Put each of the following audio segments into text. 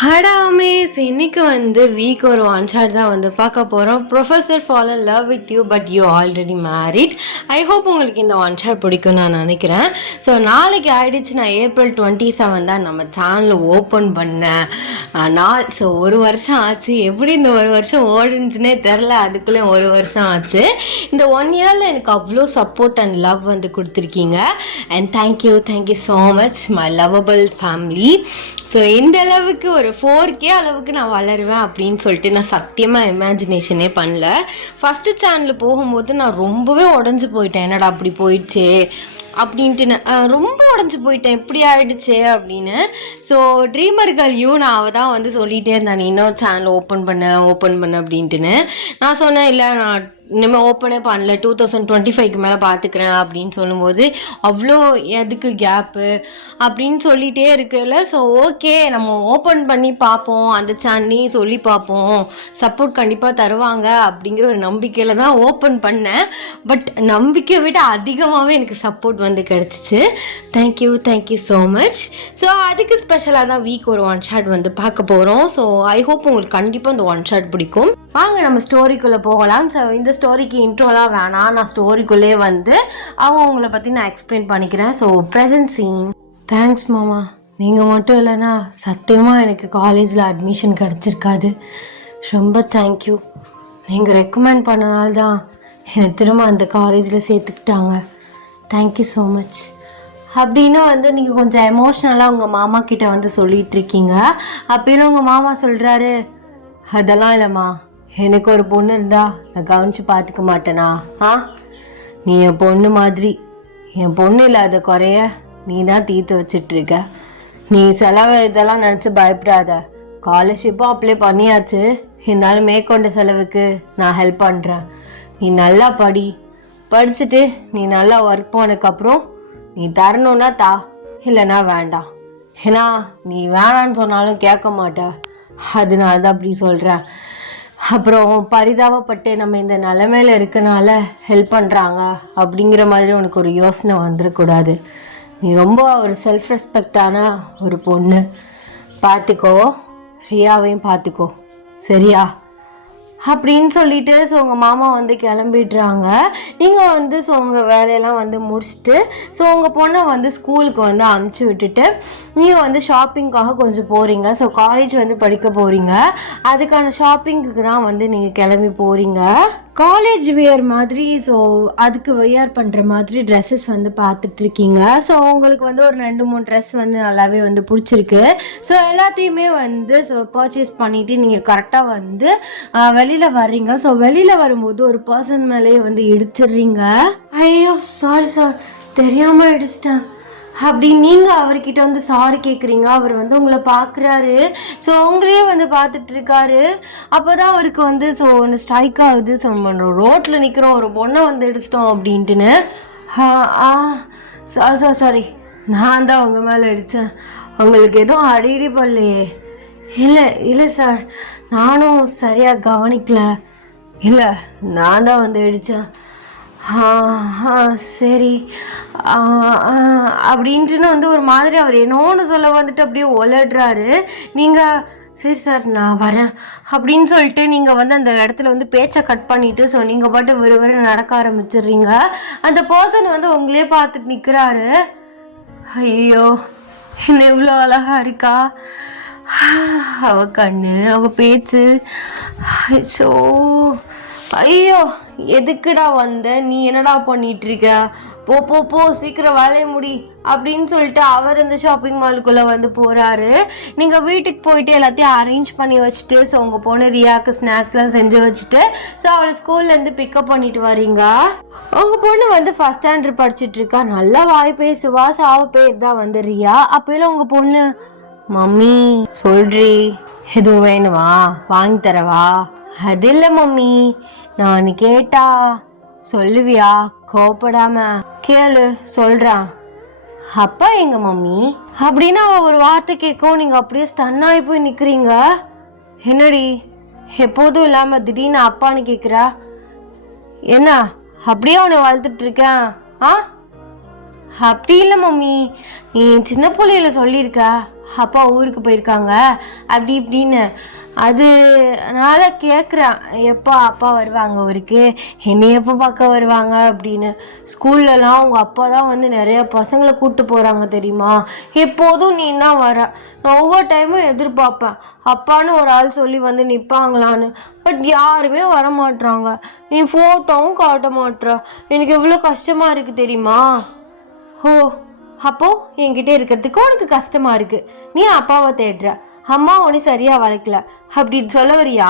ஹடாமேஸ் இன்னைக்கு வந்து வீக் ஒரு ஒன் ஷாட் தான் வந்து பார்க்க போகிறோம். Professor fall in love with you but you already married. I hope உங்களுக்கு இந்த ஒன் ஷாட் பிடிக்கும் நான் நினைக்கிறேன். ஸோ நாளைக்கு ஆயிடுச்சு, நான் April 27 தான் நம்ம சேனல் ஓப்பன் பண்ணேன் நாள். ஸோ ஒரு வருஷம் ஆச்சு. எப்படி இந்த ஒரு வருஷம் ஓடுச்சுன்னே தெரில, அதுக்குள்ளே ஒரு வருஷம் ஆச்சு. இந்த 1 இயரில் எனக்கு அவ்வளோ சப்போர்ட் அண்ட் லவ் வந்து கொடுத்துருக்கீங்க. And thank you so much my lovable family. So இந்த அளவுக்கு ஒரு 4K அளவுக்கு நான் வளருவேன் அப்படின்னு சொல்லிட்டு நான் சத்தியமாக இமேஜினேஷனே பண்ணல. ஃபஸ்ட்டு சேனல் போகும்போது நான் ரொம்பவே உடஞ்சி போயிட்டேன். என்னடா அப்படி போயிடுச்சே அப்படின்ட்டு நான் ரொம்ப உடஞ்சி போயிட்டேன், இப்படி ஆகிடுச்சே அப்படின்னு. ஸோ ட்ரீமர் கேர்ள் நான் தான் வந்து சொல்லிகிட்டே இருந்தேன், நீ இன்னும் சேனல் ஓப்பன் பண்ண அப்படின்ட்டுன்னு. நான் சொன்னேன், இல்லை நான் இனிமேல் ஓப்பனே பண்ணல, 2025க்கு மேலே பார்த்துக்கிறேன் அப்படின்னு சொல்லும்போது அவ்வளோ எதுக்கு கேப்பு அப்படின்னு சொல்லிகிட்டே இருக்குல்ல. ஸோ ஓகே, நம்ம ஓப்பன் பண்ணி பார்ப்போம், அந்த சேனல்லையும் சொல்லி பார்ப்போம், சப்போர்ட் கண்டிப்பாக தருவாங்க அப்படிங்கிற ஒரு நம்பிக்கையில் தான் ஓப்பன் பண்ணேன். பட் நம்பிக்கையை விட அதிகமாகவே எனக்கு சப்போர்ட் வந்து கிடச்சிச்சு. Thank you so much. ஸோ அதுக்கு ஸ்பெஷலாக தான் வீக் ஒரு ஒன் ஷாட் வந்து பார்க்க போகிறோம். ஸோ ஐ ஹோப் உங்களுக்கு கண்டிப்பாக இந்த ஒன் ஷாட் பிடிக்கும். வாங்க நம்ம ஸ்டோரிக்குள்ளே போகலாம். ஸோ இந்த ஸ்டோரிக்கு இன்ட்ரோலாம் வேணாம், நான் ஸ்டோரிக்குள்ளே வந்து அவங்கள பற்றி நான் எக்ஸ்பிளைன் பண்ணிக்கிறேன். So present scene. தேங்க்ஸ் மாமா, நீங்கள் மட்டும் இல்லைன்னா சத்தியமாக எனக்கு காலேஜில் அட்மிஷன் கிடச்சிருக்காது. ரொம்ப தேங்க்யூ. நீங்கள் ரெக்கமெண்ட் பண்ணனால தான் என்னை திரும்ப அந்த காலேஜில் சேர்த்துக்கிட்டாங்க. தேங்க்யூ ஸோ மச் அப்படின்னு வந்து நீங்கள் கொஞ்சம் எமோஷ்னலாக உங்கள் மாமா கிட்ட வந்து சொல்லிகிட்ருக்கீங்க. அப்படின்னு உங்கள் மாமா சொல்கிறாரு, அதெல்லாம் இல்லைம்மா, எனக்கு ஒரு பொண்ணு இருந்தா நான் கவனித்து பார்த்துக்க மாட்டேனா? நீ என் பொண்ணு மாதிரி, என் பொண்ணு இல்லாத குறைய நீ தான் தீர்த்து வச்சிட்ருக்க. நீ செலவு இதெல்லாம் நினச்சி பயப்படாத. ஸ்காலர்ஷிப்பும் அப்ளை பண்ணியாச்சு, இருந்தாலும் மேற்கொண்ட செலவுக்கு நான் ஹெல்ப் பண்ணுறேன். நீ நல்லா படிச்சுட்டு நீ நல்லா ஒர்க் போனதுக்கப்புறம் நீ தரணுன்னா தா, இல்லைன்னா வேண்டாம். ஏன்னா நீ வேணான்னு சொன்னாலும் கேட்க மாட்டேன், அதனால தான் அப்படி சொல்கிறேன். அப்புறம் பரிதாபப்பட்டு நம்ம இந்த நிலைமையில் இருக்கனால ஹெல்ப் பண்ணுறாங்க அப்படிங்கிற மாதிரி உனக்கு ஒரு யோசனை வந்துடக்கூடாது. நீ ரொம்ப ஒரு செல்ஃப் ரெஸ்பெக்டான ஒரு பொண்ணு. பார்த்துக்கோ, ரியாவையும் பார்த்துக்கோ, சரியா அப்படின்னு சொல்லிட்டு ஸோ உங்கள் மாமா வந்து கிளம்பிடுறாங்க. நீங்கள் வந்து ஸோ உங்கள் வேலையெல்லாம் வந்து முடிச்சுட்டு ஸோ உங்கள் பொண்ணை வந்து ஸ்கூலுக்கு வந்து அமுச்சு விட்டுட்டு நீங்கள் வந்து ஷாப்பிங்காக கொஞ்சம் போகிறீங்க. ஸோ காலேஜ் வந்து படிக்க போகிறீங்க, அதுக்கான ஷாப்பிங்க்கு தான் வந்து நீங்கள் கிளம்பி போகிறீங்க. காலேஜ் வியர் மாதிரி ஸோ அதுக்கு வியர் பண்ணுற மாதிரி ட்ரெஸ்ஸஸ் வந்து பார்த்துட்ருக்கீங்க. ஸோ உங்களுக்கு வந்து ஒரு 2-3 ட்ரெஸ் வந்து நல்லாவே வந்து பிடிச்சிருக்கு. ஸோ எல்லாத்தையுமே வந்து ஸோ பர்ச்சேஸ் பண்ணிவிட்டு நீங்கள் கரெக்டாக வந்து வெளியில் வர்றீங்க. ஸோ வெளியில் வரும்போது ஒரு பர்சன் மேலேயே வந்து இடிச்சிடுறீங்க. ஐயோ சாரி தெரியாமல் இடிச்சிட்டேன் அப்படி நீங்கள் அவர்கிட்ட வந்து சாரி கேட்குறீங்க. அவர் வந்து உங்களை பார்க்குறாரு. ஸோ உங்களையே வந்து பார்த்துட்ருக்காரு. அப்போ தான் அவருக்கு வந்து ஸோ ஒன்று ஸ்ட்ரைக் ஆகுது. ஸோ நம்ம ரோட்டில் நிற்கிறோம், ஒரு பொண்ணை வந்து இடிச்சிட்டோம் அப்படின்ட்டுன்னு. சாரி, நான் தான் உங்கள் மேலே அடித்தேன். உங்களுக்கு எதுவும் அடிடி பண்ணலையே? இல்லை சார், நானும் சரியாக கவனிக்கல. இல்லை, நான் தான் வந்து அடித்தேன். சரி அப்படின்ட்டுன்னு வந்து ஒரு மாதிரி அவர் என்னோன்னு சொல்ல வந்துட்டு அப்படியே ஒலடுறாரு. நீங்கள் சரி சார் நான் வரேன் அப்படின்னு சொல்லிட்டு நீங்கள் வந்து அந்த இடத்துல வந்து பேச்சை கட் பண்ணிவிட்டு ஸோ நீங்கள் பாட்டு விறுவிறு நடக்க ஆரம்பிச்சிடுறீங்க. அந்த பர்சன் வந்து உங்களே பார்த்துட்டு நிற்கிறாரு. ஐயோ என்ன இவ்வளோ அழகாக இருக்கா, அவ கண்ணு, அவ பேச்சு. ஸோ ஐயோ எதுக்குடா வந்த, நீ என்னடா பண்ணிகிட்ருக்க, போ சீக்கிரம் வேலையை முடி அப்படின்னு சொல்லிட்டு அவர் இந்த ஷாப்பிங் மாலுக்குள்ளே வந்து போகிறாரு. நீங்கள் வீட்டுக்கு போயிட்டு எல்லாத்தையும் அரேஞ்ச் பண்ணி வச்சுட்டு ஸோ உங்கள் பொண்ணு ரியாவுக்கு ஸ்நாக்ஸ்லாம் செஞ்சு வச்சுட்டு ஸோ அவளை ஸ்கூல்லேருந்து பிக்கப் பண்ணிட்டு வரீங்க. உங்கள் பொண்ணு வந்து ஃபஸ்ட் ஸ்டாண்டர்ட் படிச்சுட்ருக்கா, நல்லா வாய் பேசுவா. சாவ பேர் தான் வந்து ரியா. அப்போலாம் உங்கள் பொண்ணு, மம்மி சொல்றி எதுவும் வேணுமா, வாங்கி தரவா? அது இல்லை மம்மி, நான் கேட்டா சொல்லுவியா, கோவப்படாம கேளு சொல்கிறான். அப்பா எங்க மம்மி அப்படின்னு அவள் ஒரு வார்த்தை கேட்கும். நீங்கள் அப்படியே ஸ்டன் ஆகி போய் நிற்கிறீங்க. என்னடி எப்போதும் இல்லாமல் திடீர்னு அப்பான்னு கேட்குறா? என்ன அப்படியே அவனை வளர்த்துட்ருக்கேன்? அப்படி இல்லை மம்மி, நீ சின்ன பிள்ளையில சொல்லியிருக்க அப்பா ஊருக்கு போயிருக்காங்க அப்படி இப்படின்னு. அதனால கேட்குறேன் எப்போ அப்பா வருவாங்க ஊருக்கு, என்னை எப்போ பார்க்க வருவாங்க அப்படின்னு. ஸ்கூல்லலாம் உங்கள் அப்பா தான் வந்து நிறைய பசங்களை கூப்பிட்டு போகிறாங்க தெரியுமா. எப்போதும் நீ தான் வர. நான் ஒவ்வொரு டைமும் எதிர்பார்ப்பேன் அப்பான்னு ஒரு ஆள் சொல்லி வந்து நிற்பாங்களான்னு. பட் யாருமே வரமாட்றாங்க. நீ ஃபோட்டோவும் காட்ட மாட்ற. எனக்கு எவ்வளோ கஷ்டமாக இருக்குது தெரியுமா. ஓ, அப்போ என்கிட்ட இருக்கிறதுக்கு உனக்கு கஷ்டமா இருக்கு. நீ அப்பாவை தேடுற, அம்மா உன்னை சரியா வளர்க்கல அப்படின்னு சொல்ல வரியா?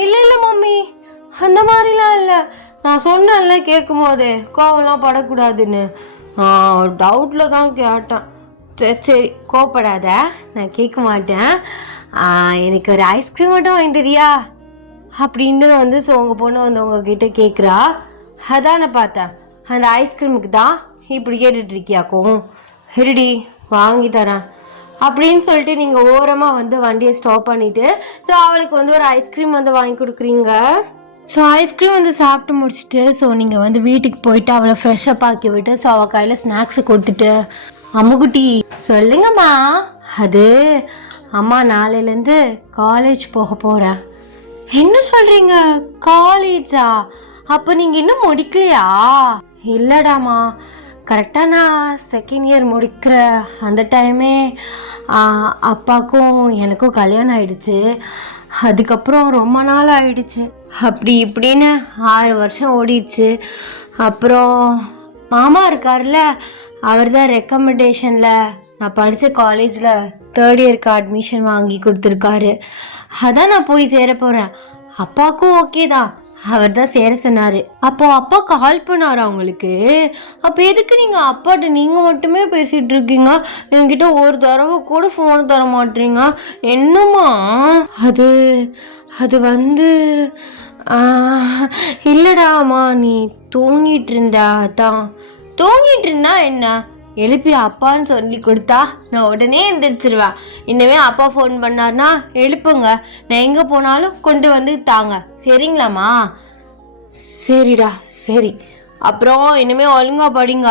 இல்லை இல்லை மம்மி, அந்த மாதிரிலாம் இல்லை. நான் சொன்னேன்ல கேட்கும் போதே கோவம்லாம் படக்கூடாதுன்னு. நான் டவுட்டில் தான் கேட்டேன். சரி சரி கோவப்படாத, நான் கேட்க மாட்டேன். எனக்கு ஒரு ஐஸ்கிரீம் மட்டும் வாங்கி தரியா அப்படின்னு வந்து உங்கள் பொண்ணு வந்து உங்ககிட்ட கேட்குறா. அதான் நான் பார்த்தேன், அந்த ஐஸ்கிரீமுக்கு தான் இப்படி கேட்டுட்ருக்கியாக்கும். இருடி வாங்கி தரேன் அப்படின்னு சொல்லிட்டு நீங்கள் ஓரமாக வந்து வண்டியை ஸ்டாப் பண்ணிவிட்டு ஸோ அவளுக்கு வந்து ஒரு ஐஸ்கிரீம் வந்து வாங்கி கொடுக்குறீங்க. ஸோ ஐஸ்கிரீம் வந்து சாப்பிட்டு முடிச்சுட்டு ஸோ நீங்கள் வந்து வீட்டுக்கு போயிட்டு அவளை ஃப்ரெஷ்ஷப் ஆக்கி விட்டு ஸோ அவள் கையில் ஸ்நாக்ஸை கொடுத்துட்டு, அம்முக்குட்டி சொல்லுங்கம்மா. அது அம்மா நாளையிலேருந்து காலேஜ் போக போகிறேன். என்ன சொல்கிறீங்க, காலேஜா? அப்போ நீங்கள் இன்னும் முடிக்கலையா? இல்லைடாமா, கரெக்டாக நான் செகண்ட் இயர் முடிக்கிற அந்த டைமே அப்பாவுக்கும் எனக்கும் கல்யாணம் ஆயிடுச்சு. அதுக்கப்புறம் ரொம்ப நாள் ஆயிடுச்சு. அப்படி இப்படின்னு 6 வருஷம் ஓடிடுச்சு. அப்புறம் மாமா இருக்கார்ல, அவர் தான் ரெக்கமெண்டேஷனில் நான் படித்த காலேஜில் 3rd இயருக்கு அட்மிஷன் வாங்கி கொடுத்துருக்காரு. அதான் நான் போய் சேர போகிறேன். அப்பாவுக்கும் ஓகே தான், அவர் தான் சேர சொன்னார். அப்போ அப்பா கால் பண்ணாரா உங்களுக்கு? அப்போ எதுக்கு நீங்கள் அப்பாட்ட நீங்கள் மட்டுமே பேசிகிட்டு இருக்கீங்க, என்கிட்ட ஒரு தடவை கூட ஃபோன் தர மாட்டீங்க? என்னம்மா அது வந்து இல்லைடாம்மா, நீ தூங்கிட்டு இருந்தா. அதான் தூங்கிட்டு இருந்தா என்ன, எழுப்பி அப்பான்னு சொல்லி கொடுத்தா நான் உடனே எந்திரிச்சிருவேன். இனிமே அப்பா ஃபோன் பண்ணார்னா எழுப்புங்க, நான் எங்கே போனாலும் கொண்டு வந்து தாங்க, சரிங்களாம்மா? சரிடா சரி. அப்புறம் இனிமேல் ஒழுங்கா படிங்க.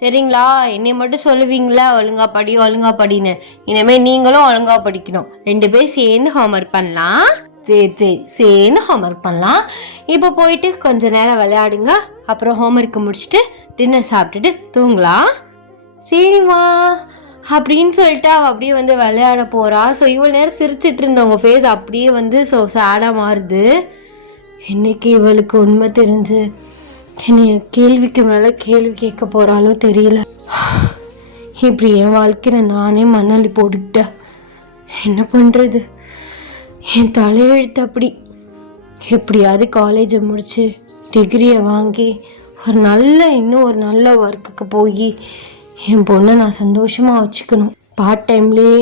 சரிங்களா? என்னை மட்டும் சொல்லுவீங்களா ஒழுங்கா படி ஒழுங்கா படின்னு. இனிமேல் நீங்களும் ஒழுங்கா படிக்கணும். 2 பேரும் சேர்ந்து ஹோம்ஒர்க் பண்ணலாம். சரி சரி சேர்ந்து ஹோம்ஒர்க் பண்ணலாம். இப்போ போயிட்டு கொஞ்ச நேரம் விளையாடுங்க. அப்புறம் ஹோம்ஒர்க்கு முடிச்சுட்டு டின்னர் சாப்பிட்டுட்டு தூங்கலாம். சரிம்மா அப்படின்னு சொல்லிட்டு அவள் அப்படியே வந்து விளையாட போகிறா. ஸோ இவ்வளோ நேரம் சிரிச்சிட்டு இருந்தவங்க ஃபேஸ் அப்படியே வந்து ஸோ சேடாக மாறுது. இன்னைக்கு இவளுக்கு உண்மை தெரிஞ்சு என்னை கேள்விக்கு மேலே கேள்வி கேட்க போகிறாலோ தெரியல. இப்படி என் வாழ்க்கையில் நானே மண்ணாளி போட்டுக்கிட்டேன். என்ன பண்ணுறது, என் தலையெழுத்து அப்படி. எப்படியாவது காலேஜை முடித்து டிகிரியை வாங்கி இன்னும் ஒரு நல்ல ஒர்க்குக்கு போய் என் பொண்ணை நான் சந்தோஷமாக வச்சுக்கணும். பார்ட் டைம்லேயே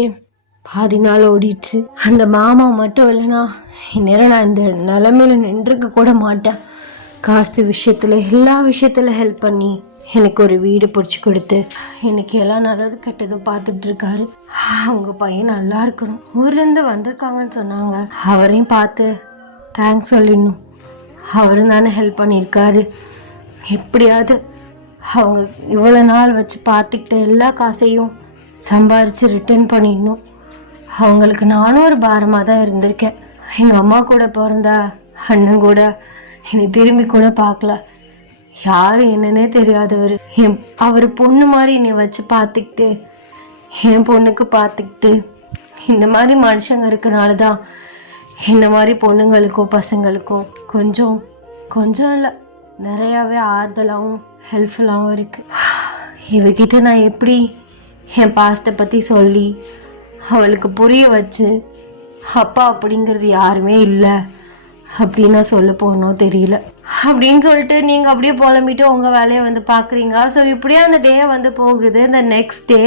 பாதி நாள் ஓடிடுச்சு. அந்த மாமா மட்டும் இல்லைனா இந்நேரம் நான் இந்த நிலைமையில நின்றுக்க கூட மாட்டேன். காசு விஷயத்தில் எல்லா விஷயத்தில் ஹெல்ப் பண்ணி எனக்கு ஒரு வீடு பிடிச்சி கொடுத்து எனக்கு எல்லாம் நல்லது கெட்டதும் பார்த்துட்டு இருக்காரு. அவங்க பையன் நல்லா இருக்கணும். ஊர்லேருந்து வந்திருக்காங்கன்னு சொன்னாங்க, அவரையும் பார்த்து தேங்க்ஸ் சொல்லிடணும். அவரும் தானே ஹெல்ப் பண்ணியிருக்காரு. எப்படியாவது அவங்க இவ்வளோ நாள் வச்சு பார்த்துக்கிட்ட எல்லா காசையும் சம்பாரித்து ரிட்டர்ன் பண்ணிடணும். அவங்களுக்கு நானும் ஒரு பாரமாக தான் இருந்திருக்கேன். எங்கள் அம்மா கூட பிறந்த அண்ணன் கூட என்னை திரும்பி கூட பார்க்கல. யாரும் என்னன்னே தெரியாதவர் அவர் பொண்ணு மாதிரி என்னை வச்சு பார்த்துக்கிட்டு என் பொண்ணுக்கு பார்த்துக்கிட்டு இந்த மாதிரி மனுஷங்க இருக்கனால தான் இந்த மாதிரி பொண்ணுங்களுக்கும் பசங்களுக்கும் கொஞ்சம் கொஞ்சம் இல்லை நிறையாவே ஆறுதலாகவும் ஹெல்ப்ஃபுல்லாகவும் இருக்குது. இவகிட்ட நான் எப்படி என் பாஸ்ட்டை பற்றி சொல்லி அவளுக்கு புரிய வச்சு அப்பா அப்படிங்கிறது யாருமே இல்லை அப்படின்னு நான் சொல்ல போகணும் தெரியல அப்படின்னு சொல்லிட்டு நீங்கள் அப்படியே புலம்பிட்டு உங்கள் வேலையை வந்து பார்க்குறீங்க. ஸோ இப்படியே அந்த டே வந்து போகுது. இந்த நெக்ஸ்ட் டே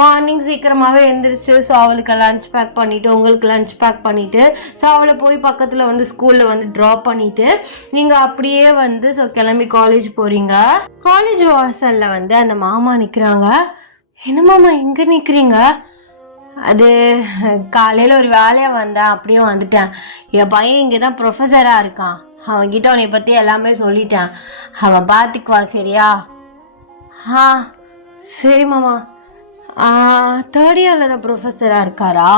மார்னிங் சீக்கிரமாகவே எழுந்திரிச்சு ஸோ அவளுக்கு லஞ்ச் பேக் பண்ணிவிட்டு உங்களுக்கு லஞ்ச் பேக் பண்ணிவிட்டு ஸோ அவளை போய் பக்கத்தில் வந்து ஸ்கூலில் வந்து ட்ராப் பண்ணிவிட்டு நீங்கள் அப்படியே வந்து ஸோ கிளம்பி காலேஜ் போகிறீங்க. காலேஜ் வாசலில் வந்து அந்த மாமா நிற்கிறாங்க. என்ன மாமா எங்கே நிற்கிறீங்க? அது காலையில் ஒரு வேலையாக வந்தேன், அப்படியே வந்துட்டேன். என் பையன் இங்கே தான் ப்ரொஃபஸராக இருக்கான். அவன்கிட்ட உன்னை பற்றி எல்லாமே சொல்லிட்டேன், அவன் பார்த்துக்குவான் சரியா? ஆ சரி மாமா. தேர்ட் இயரில் தான் ப்ரொஃபஸராக இருக்காரா?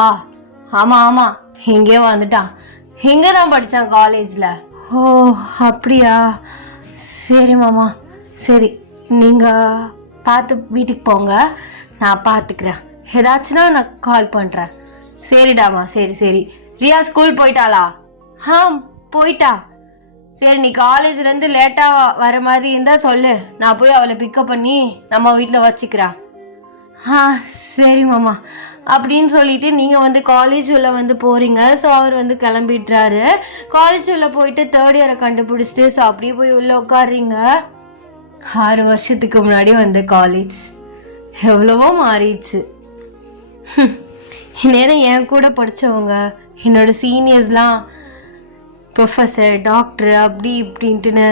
ஆமாம் ஆமாம், இங்கேயே வந்துட்டான். இங்கே தான் படித்தான் காலேஜில். ஓ அப்படியா, சரி மாமா. சரி, நீங்கள் பார்த்து வீட்டுக்கு போங்க, நான் பார்த்துக்கிறேன். ஏதாச்சுன்னா நான் கால் பண்ணுறேன். சரிடாமா, சரி சரி. ரியா ஸ்கூல் போயிட்டாளா? போயிட்டா. சரி, நீ காலேஜ்லேருந்து லேட்டாக வர மாதிரி இருந்தால் சொல்லு, நான் போய் அவளை பிக்கப் பண்ணி நம்ம வீட்டில் வச்சுக்கிறேன். சரி மாமா. அப்படின்னு சொல்லிட்டு நீங்கள் வந்து காலேஜ் உள்ள வந்து போகிறீங்க. ஸோ அவர் வந்து கிளம்பிடுறாரு. காலேஜ் உள்ள போயிட்டு தேர்ட் இயரை கண்டுபிடிச்சிட்டு ஸோ அப்படியே போய் உள்ளே உட்காடுறீங்க. 6 வருஷத்துக்கு முன்னாடி வந்த காலேஜ் எவ்வளவோ மாறிடுச்சு. நேரம் என் கூட படித்தவங்க, என்னோட சீனியர்ஸ்லாம் ப்ரொஃபஸர், டாக்டர், அப்படி இப்படின்ட்டுன்னு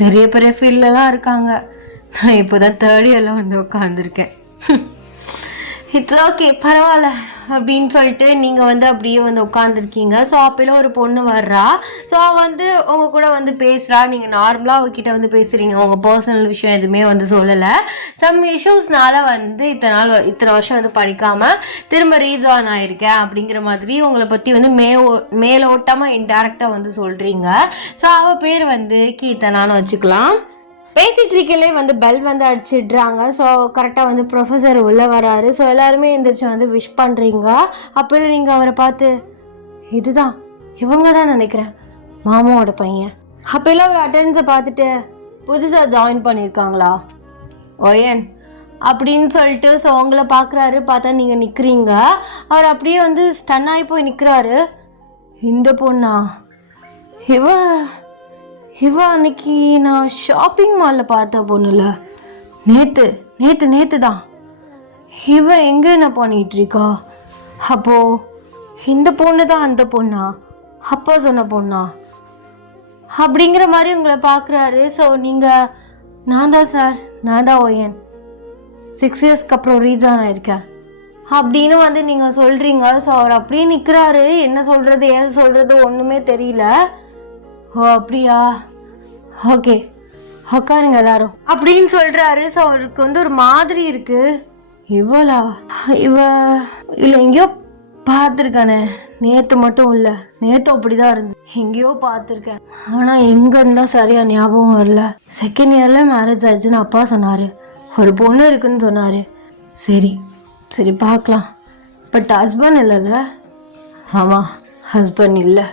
பெரிய பெரிய ஃபீல்ட்லலாம் இருக்காங்க. நான் இப்போ தான் தேர்ட் இயரில் வந்து உட்காந்துருக்கேன். இட்ஸ் ஓகே, பரவாயில்ல அப்படின்னு சொல்லிட்டு நீங்கள் வந்து அப்படியே வந்து உட்காந்துருக்கீங்க. ஸோ அப்போல ஒரு பொண்ணு வர்றா. ஸோ வந்து உங்கள் கூட வந்து பேசுகிறா. நீங்கள் நார்மலாக அவகிட்ட வந்து பேசுகிறீங்க, உங்கள் பர்சனல் விஷயம் எதுவுமே வந்து சொல்லலை. சம் இஷ்யூஸ்னால வந்து இத்தனை வருஷம் வந்து படிக்காமல் திரும்ப ரீஜாயின் ஆகிருக்கேன் அப்படிங்கிற மாதிரி உங்களை பற்றி வந்து மேலோட்டமாக இன்டேரக்டாக வந்து சொல்கிறீங்க. ஸோ அவள் பேர் வந்து கீர்த்தனான்னு வச்சுக்கலாம். பேசிகிட்டு இருக்கலே வந்து பெல் வந்து அடிச்சிடுறாங்க. ஸோ கரெக்டாக வந்து ப்ரொஃபஸர் உள்ளே வராரு. ஸோ எல்லாருமே எந்திரிச்சு வந்து விஷ் பண்ணுறீங்க. அப்போ நீங்கள் அவரை பார்த்து, இதுதான் இவங்க தான் நினைக்கிறேன் மாமாவோட பையன். அப்போல்லாம் அவர் அட்டெண்டன்ஸை பார்த்துட்டு, புதுசாக ஜாயின் பண்ணியிருக்காங்களா ஓயன் அப்படின்னு சொல்லிட்டு ஸோ உங்களை பார்க்குறாரு. பார்த்தா நீங்கள் நிற்கிறீங்க. அவர் அப்படியே வந்து ஸ்டன் ஆகி போய் நிற்கிறாரு. இந்த பொண்ணா இவ அன்னைக்கு நான் ஷாப்பிங் மாலில் பார்த்த பொண்ணுல, நேற்று தான். இவ எங்கே என்ன பண்ணிகிட்ருக்கா? அப்போது இந்த பொண்ணு தான் அந்த பொண்ணா, அப்பா சொன்ன பொண்ணா அப்படிங்கிற மாதிரி உங்களை பார்க்குறாரு. ஸோ நீங்கள், நான் தான் சார், நான் தான் ஓயன், 6 இயர்ஸ்க்கு அப்புறம் ரீஜாயின் ஆயிருக்கேன் அப்படின்னு வந்து நீங்கள் சொல்கிறீங்க. ஸோ அவர் அப்படியே நிற்கிறாரு. என்ன சொல்கிறது ஏது சொல்கிறது ஒன்றுமே தெரியல. ஓ அப்படியா, ஓகே உட்காருங்க எல்லாரும் அப்படின்னு சொல்கிறாரு. ஸோ அவருக்கு வந்து ஒரு மாதிரி இருக்குது. இல்லை எங்கேயோ பார்த்துருக்கானே, நேற்று மட்டும் இல்லை, நேற்று அப்படி தான் இருந்துச்சு, எங்கேயோ பார்த்துருக்கேன். ஆனால் எங்கன்னு தான் சரியாக ஞாபகம் வரல. செகண்ட் இயரில் மேரேஜ் ஆயிடுச்சுன்னு அப்பா சொன்னார். ஒரு பொண்ணு இருக்குன்னு சொன்னார். சரி பார்க்கலாம். பட் ஹஸ்பண்ட் இல்லைல்ல? ஆமாம், ஹஸ்பண்ட் இல்லை.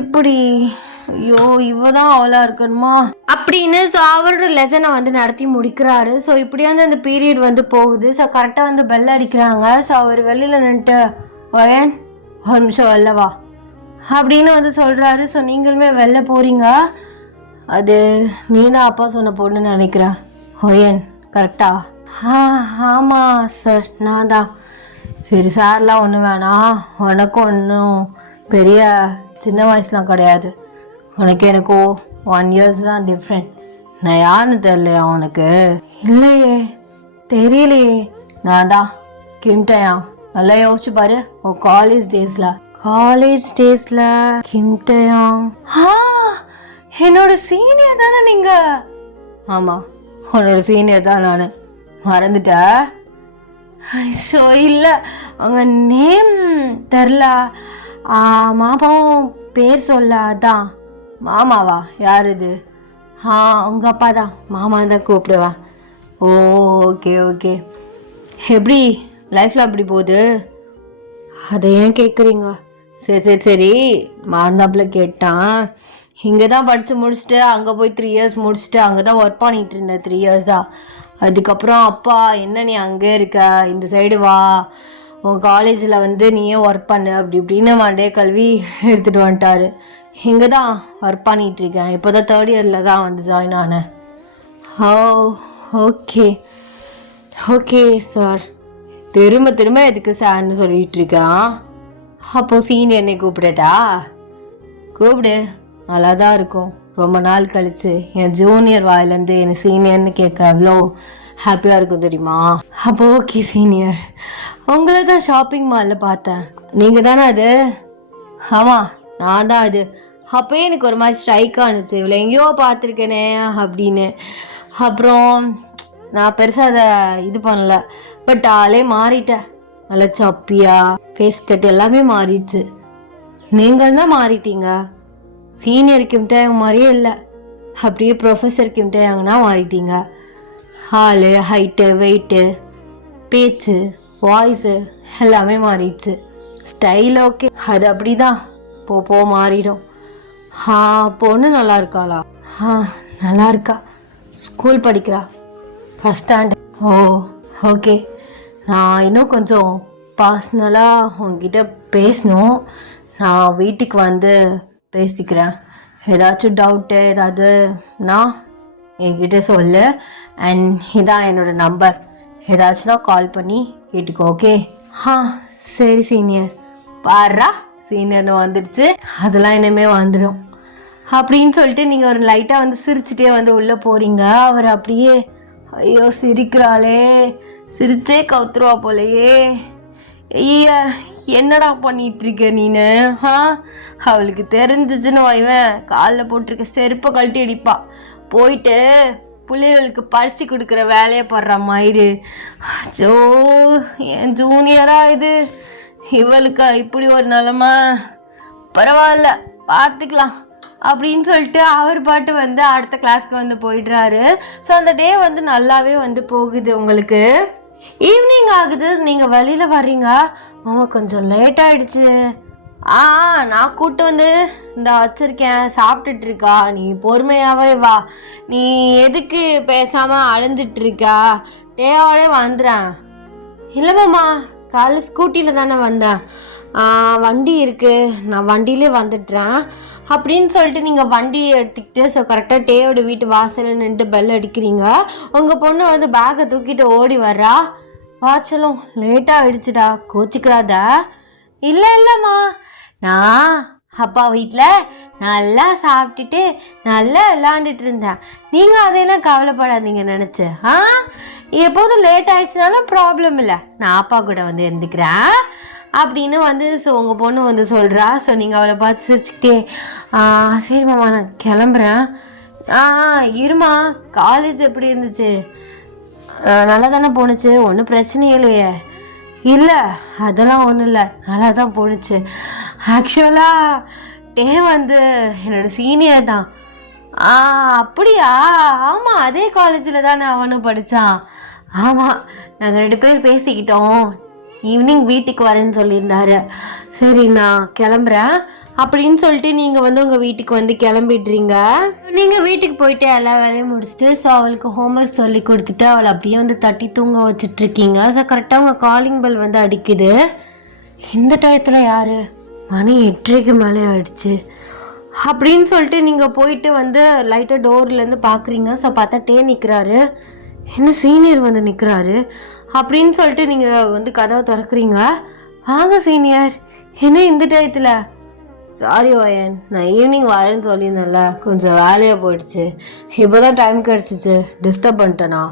எப்படி, ஐயோ இவ தான் அவளா இருக்கணுமா அப்படின்னு ஸோ அவரோட லெசனை வந்து நடத்தி முடிக்கிறாரு. ஸோ இப்படியாந்து அந்த பீரியட் வந்து போகுது. ஸோ கரெக்டாக வந்து பெல் அடிக்கிறாங்க. ஸோ அவர் வெளியில் நின்றுட்டு, ஓயன் ஒரு நிமிஷம் வெளில வா அப்படின்னு வந்து சொல்கிறாரு. ஸோ நீங்களுமே வெளில போகிறீங்க. அது நீ தான் அப்பா சொன்ன பொண்ணுன்னு நினைக்கிறேன் ஓயன், கரெக்டா? ஆமாம் சார், நான் தான். சரி, சார்லாம் ஒன்றும் வேணாம், உனக்கும் ஒன்றும் பெரிய சின்ன வயசுலாம் கிடையாது, எனக்கோ 1 இயர்ஸ் தான் டிஃப்ரெண்ட். நான் யாருன்னு தெரியலையா உனக்கு? இல்லையே, தெரியலையே. நான் தான் கிம்டயா. நல்லா யோசிச்சு பாரு, உன் காலேஜ் டேஸில் கிம்டயா. என்னோட சீனியர் தானே நீங்க? ஆமாம், உன்னோட சீனியர் தான் நான். மறந்துட்ட? ஸோ இல்லை, உங்கள் நேம் தெரில, மாமாவும் பேர் சொல்ல, அதான். மாமாவா? யார் இது? உங்கள் அப்பா தான், மாமா தான் கூப்பிடுவா. ஓகே எப்படி லைஃப்பில் அப்படி போகுது? அதை ஏன் கேட்குறீங்க? சரி மாந்தாப்பில் கேட்டான். இங்கே தான் படித்து முடிச்சுட்டு அங்கே போய் 3 இயர்ஸ் முடிச்சுட்டு அங்கே தான் ஒர்க் பண்ணிகிட்டு இருந்தேன் 3 இயர்ஸாக. அதுக்கப்புறம் அப்பா, என்ன நீ அங்கே இருக்க, இந்த சைடு வா, உன் காலேஜில் வந்து நீயே ஒர்க் பண்ணு அப்படி இப்படின்னு மண்டே கல்வி எடுத்துகிட்டு வந்துட்டாரு. இங்கே தான் ஒர்க் பண்ணிகிட்ருக்கேன். இப்போ தான் 3rd இயரில் தான் வந்து ஜாயின் ஆனேன். Okay sir. திரும்ப எதுக்கு சார்னு சொல்லிகிட்டு இருக்கான்? அப்போது சீனியர்னே கூப்பிடட்டா? கூப்பிடு, நல்லா தான் இருக்கும். ரொம்ப நாள் கழித்து என் ஜூனியர் வாயிலேருந்து என்னை சீனியர்னு கேட்க அவ்வளோ ஹாப்பியாக இருக்கும் தெரியுமா? அப்போ ஓகே சீனியர், உங்களை தான் ஷாப்பிங் மாலில் பார்த்தேன். நீங்கள் தானே அது? ஆமாம், நான் தான் அது. அப்போயே எனக்கு ஒரு மாதிரி ஸ்ட்ரைக் ஆனிச்சு, இவ்வளோ எங்கேயோ பார்த்துருக்கேனே அப்படின்னு. அப்புறம் நான் பெருசாக அதை இது பண்ணல. பட் ஆளே மாறிட்டேன். நல்லா சப்பியா ஃபேஸ் கட் எல்லாமே மாறிடுச்சு. நீங்கள் தான் மாறிட்டீங்க. சீனியர் கிம்டேங் மாதிரியே இல்லை, அப்படியே ப்ரொஃபஸர் கிம்டேங்னா மாறிட்டீங்க. ஆள், ஹைட்டு, வெயிட்டு, பேச்சு, வாய்ஸு எல்லாமே மாறிடுச்சு. ஸ்டைல் ஓகே, அது அப்படிதான் போ மாறிடும். பொண்ணு நல்லா இருக்காளா? நல்லா இருக்கா, ஸ்கூல் படிக்கிறா, ஃபஸ்ட் ஸ்டாண்டர்ட். ஓ ஓகே. நான் இன்னும் கொஞ்சம் பர்சனலாக உங்ககிட்ட பேசணும். நான் வீட்டுக்கு வந்து பேசிக்கிறேன். ஏதாச்சும் டவுட்டு ஏதாவதுனா என்கிட்ட சொல்லு. அண்ட் இதான் என்னோடய நம்பர். ஏதாச்சும்னா கால் பண்ணி கேட்டுக்கோ. ஓகே? சரி சீனியர். பாரா, சீனியர்னு வந்துடுச்சு, அதெல்லாம் இனிமே வந்துடும் அப்படின்னு சொல்லிட்டு நீங்கள் ஒரு லைட்டாக வந்து சிரிச்சுட்டே வந்து உள்ளே போகிறீங்க. அவர் அப்படியே ஐயோ சிரிக்கிறாளே, சிரிச்சே கவுத்துருவா போலையே, ஐய என்னடா பண்ணிகிட்ருக்க நீனு? அவளுக்கு தெரிஞ்சிச்சுன்னு வைவேன், காலில் போட்டிருக்க செருப்பை கழட்டி அடிப்பா. போயிட்டு பிள்ளைகளுக்கு பறிச்சு கொடுக்குற வேலையை படுற மாதிரி. ஜோ என் ஜூனியரா இது, இவளுக்கா இப்படி ஒரு நிலமை? பரவாயில்ல பார்த்துக்கலாம் அப்படின்னு சொல்லிட்டு அவர் பாட்டு வந்து அடுத்த கிளாஸ்க்கு வந்து போயிடுறாரு. ஸோ அந்த டே வந்து நல்லாவே வந்து போகுது. உங்களுக்கு ஈவினிங் ஆகுது, நீங்கள் வெளியில் வர்றீங்க. கொஞ்சம் லேட் ஆகிடுச்சு. நான் கூப்பிட்டு வந்து இந்த வச்சிருக்கேன், சாப்பிட்டுட்டு இருக்கா. நீ பொறுமையாகவே வா. நீ எதுக்கு பேசாமல் அழுந்துட்டு இருக்கா? டேவோடே வந்துடுறேன். இல்லைம்மாம்மா, காலைல ஸ்கூட்டியில் தானே வந்தேன். வண்டி இருக்குது, நான் வண்டியிலே வந்துடுறேன் அப்படின்னு சொல்லிட்டு நீங்கள் வண்டியை எடுத்துக்கிட்டு ஸோ கரெக்டாக டேயோட வீட்டு வாசலில் நின்று பெல் அடிக்கிறீங்க. உங்கள் பொண்ணு வந்து பேக்கை தூக்கிட்டு ஓடி வர்றா. வாச்சலும் லேட்டாக ஆகிடுச்சுடா, கோச்சிக்கிறாதா? இல்லைம்மா, நான் அப்பா வீட்டில் நல்லா சாப்பிட்டுட்டு நல்லா விளாண்டுட்டு இருந்தேன். நீங்கள் அதையெல்லாம் கவலைப்படாதீங்க நினச்சி. எப்போதும் லேட் ஆகிடுச்சுனாலும் ப்ராப்ளம் இல்லை, நான் அப்பா கூட வந்து இருந்துக்கிறேன் அப்படின்னு வந்து ஸோ உங்கள் பொண்ணு வந்து சொல்கிறா. ஸோ நீங்கள் அவளை பார்த்து சிரிச்சுக்கிட்டே சரிம்மாம்மா நான் கிளம்புறேன். இருமா, காலேஜ் எப்படி இருந்துச்சு? நல்லா தானே போணுச்சு, ஒன்றும் பிரச்சனை இல்லையே? இல்லை அதெல்லாம் ஒன்றும் இல்லை, நல்லா தான் போணுச்சு. ஆக்சுவலாக டே வந்து என்னோடய சீனியர் தான். அப்படியா? ஆமாம், அதே காலேஜில் தானே அவனும் படித்தான். ஆமாம், நாங்கள் 2 பேர் பேசிக்கிட்டோம். ஈவினிங் வீட்டுக்கு வரேன்னு சொல்லியிருந்தாரு. சரி நான் கிளம்புறேன் அப்படின்னு சொல்லிட்டு நீங்கள் வந்து உங்கள் வீட்டுக்கு வந்து கிளம்பிடுறீங்க. நீங்கள் வீட்டுக்கு போயிட்டு எல்லா வேலையும் முடிச்சுட்டு ஸோ அவளுக்கு ஹோம்ஒர்க் சொல்லி கொடுத்துட்டு அவளை அப்படியே வந்து தட்டி தூங்க வச்சிட்ருக்கீங்க. ஸோ கரெக்டாக உங்கள் காலிங் பெல் வந்து அடிக்குது. இந்த டயத்தில் யார்? மணி 8:30க்கு மேலே ஆயிடுச்சு அப்படின்னு சொல்லிட்டு நீங்கள் போயிட்டு வந்து லைட்டாக டோர்லேருந்து பார்க்குறீங்க. ஸோ பார்த்தா டே நிற்கிறாரு. என்ன சீனியர் வந்து நிற்கிறாரு அப்படின்னு சொல்லிட்டு நீங்கள் வந்து கதவை திறக்கிறீங்க. வாங்க சீனியர், என்ன இந்த டயத்தில்? சாரி ஓயன், நான் ஈவினிங் வரேன்னு சொல்லியிருந்தேன்ல, கொஞ்சம் வேலையாக போயிடுச்சு. இப்போ தான் டைம் கிடச்சிச்சு, டிஸ்டர்ப் பண்ணிட்டேனா?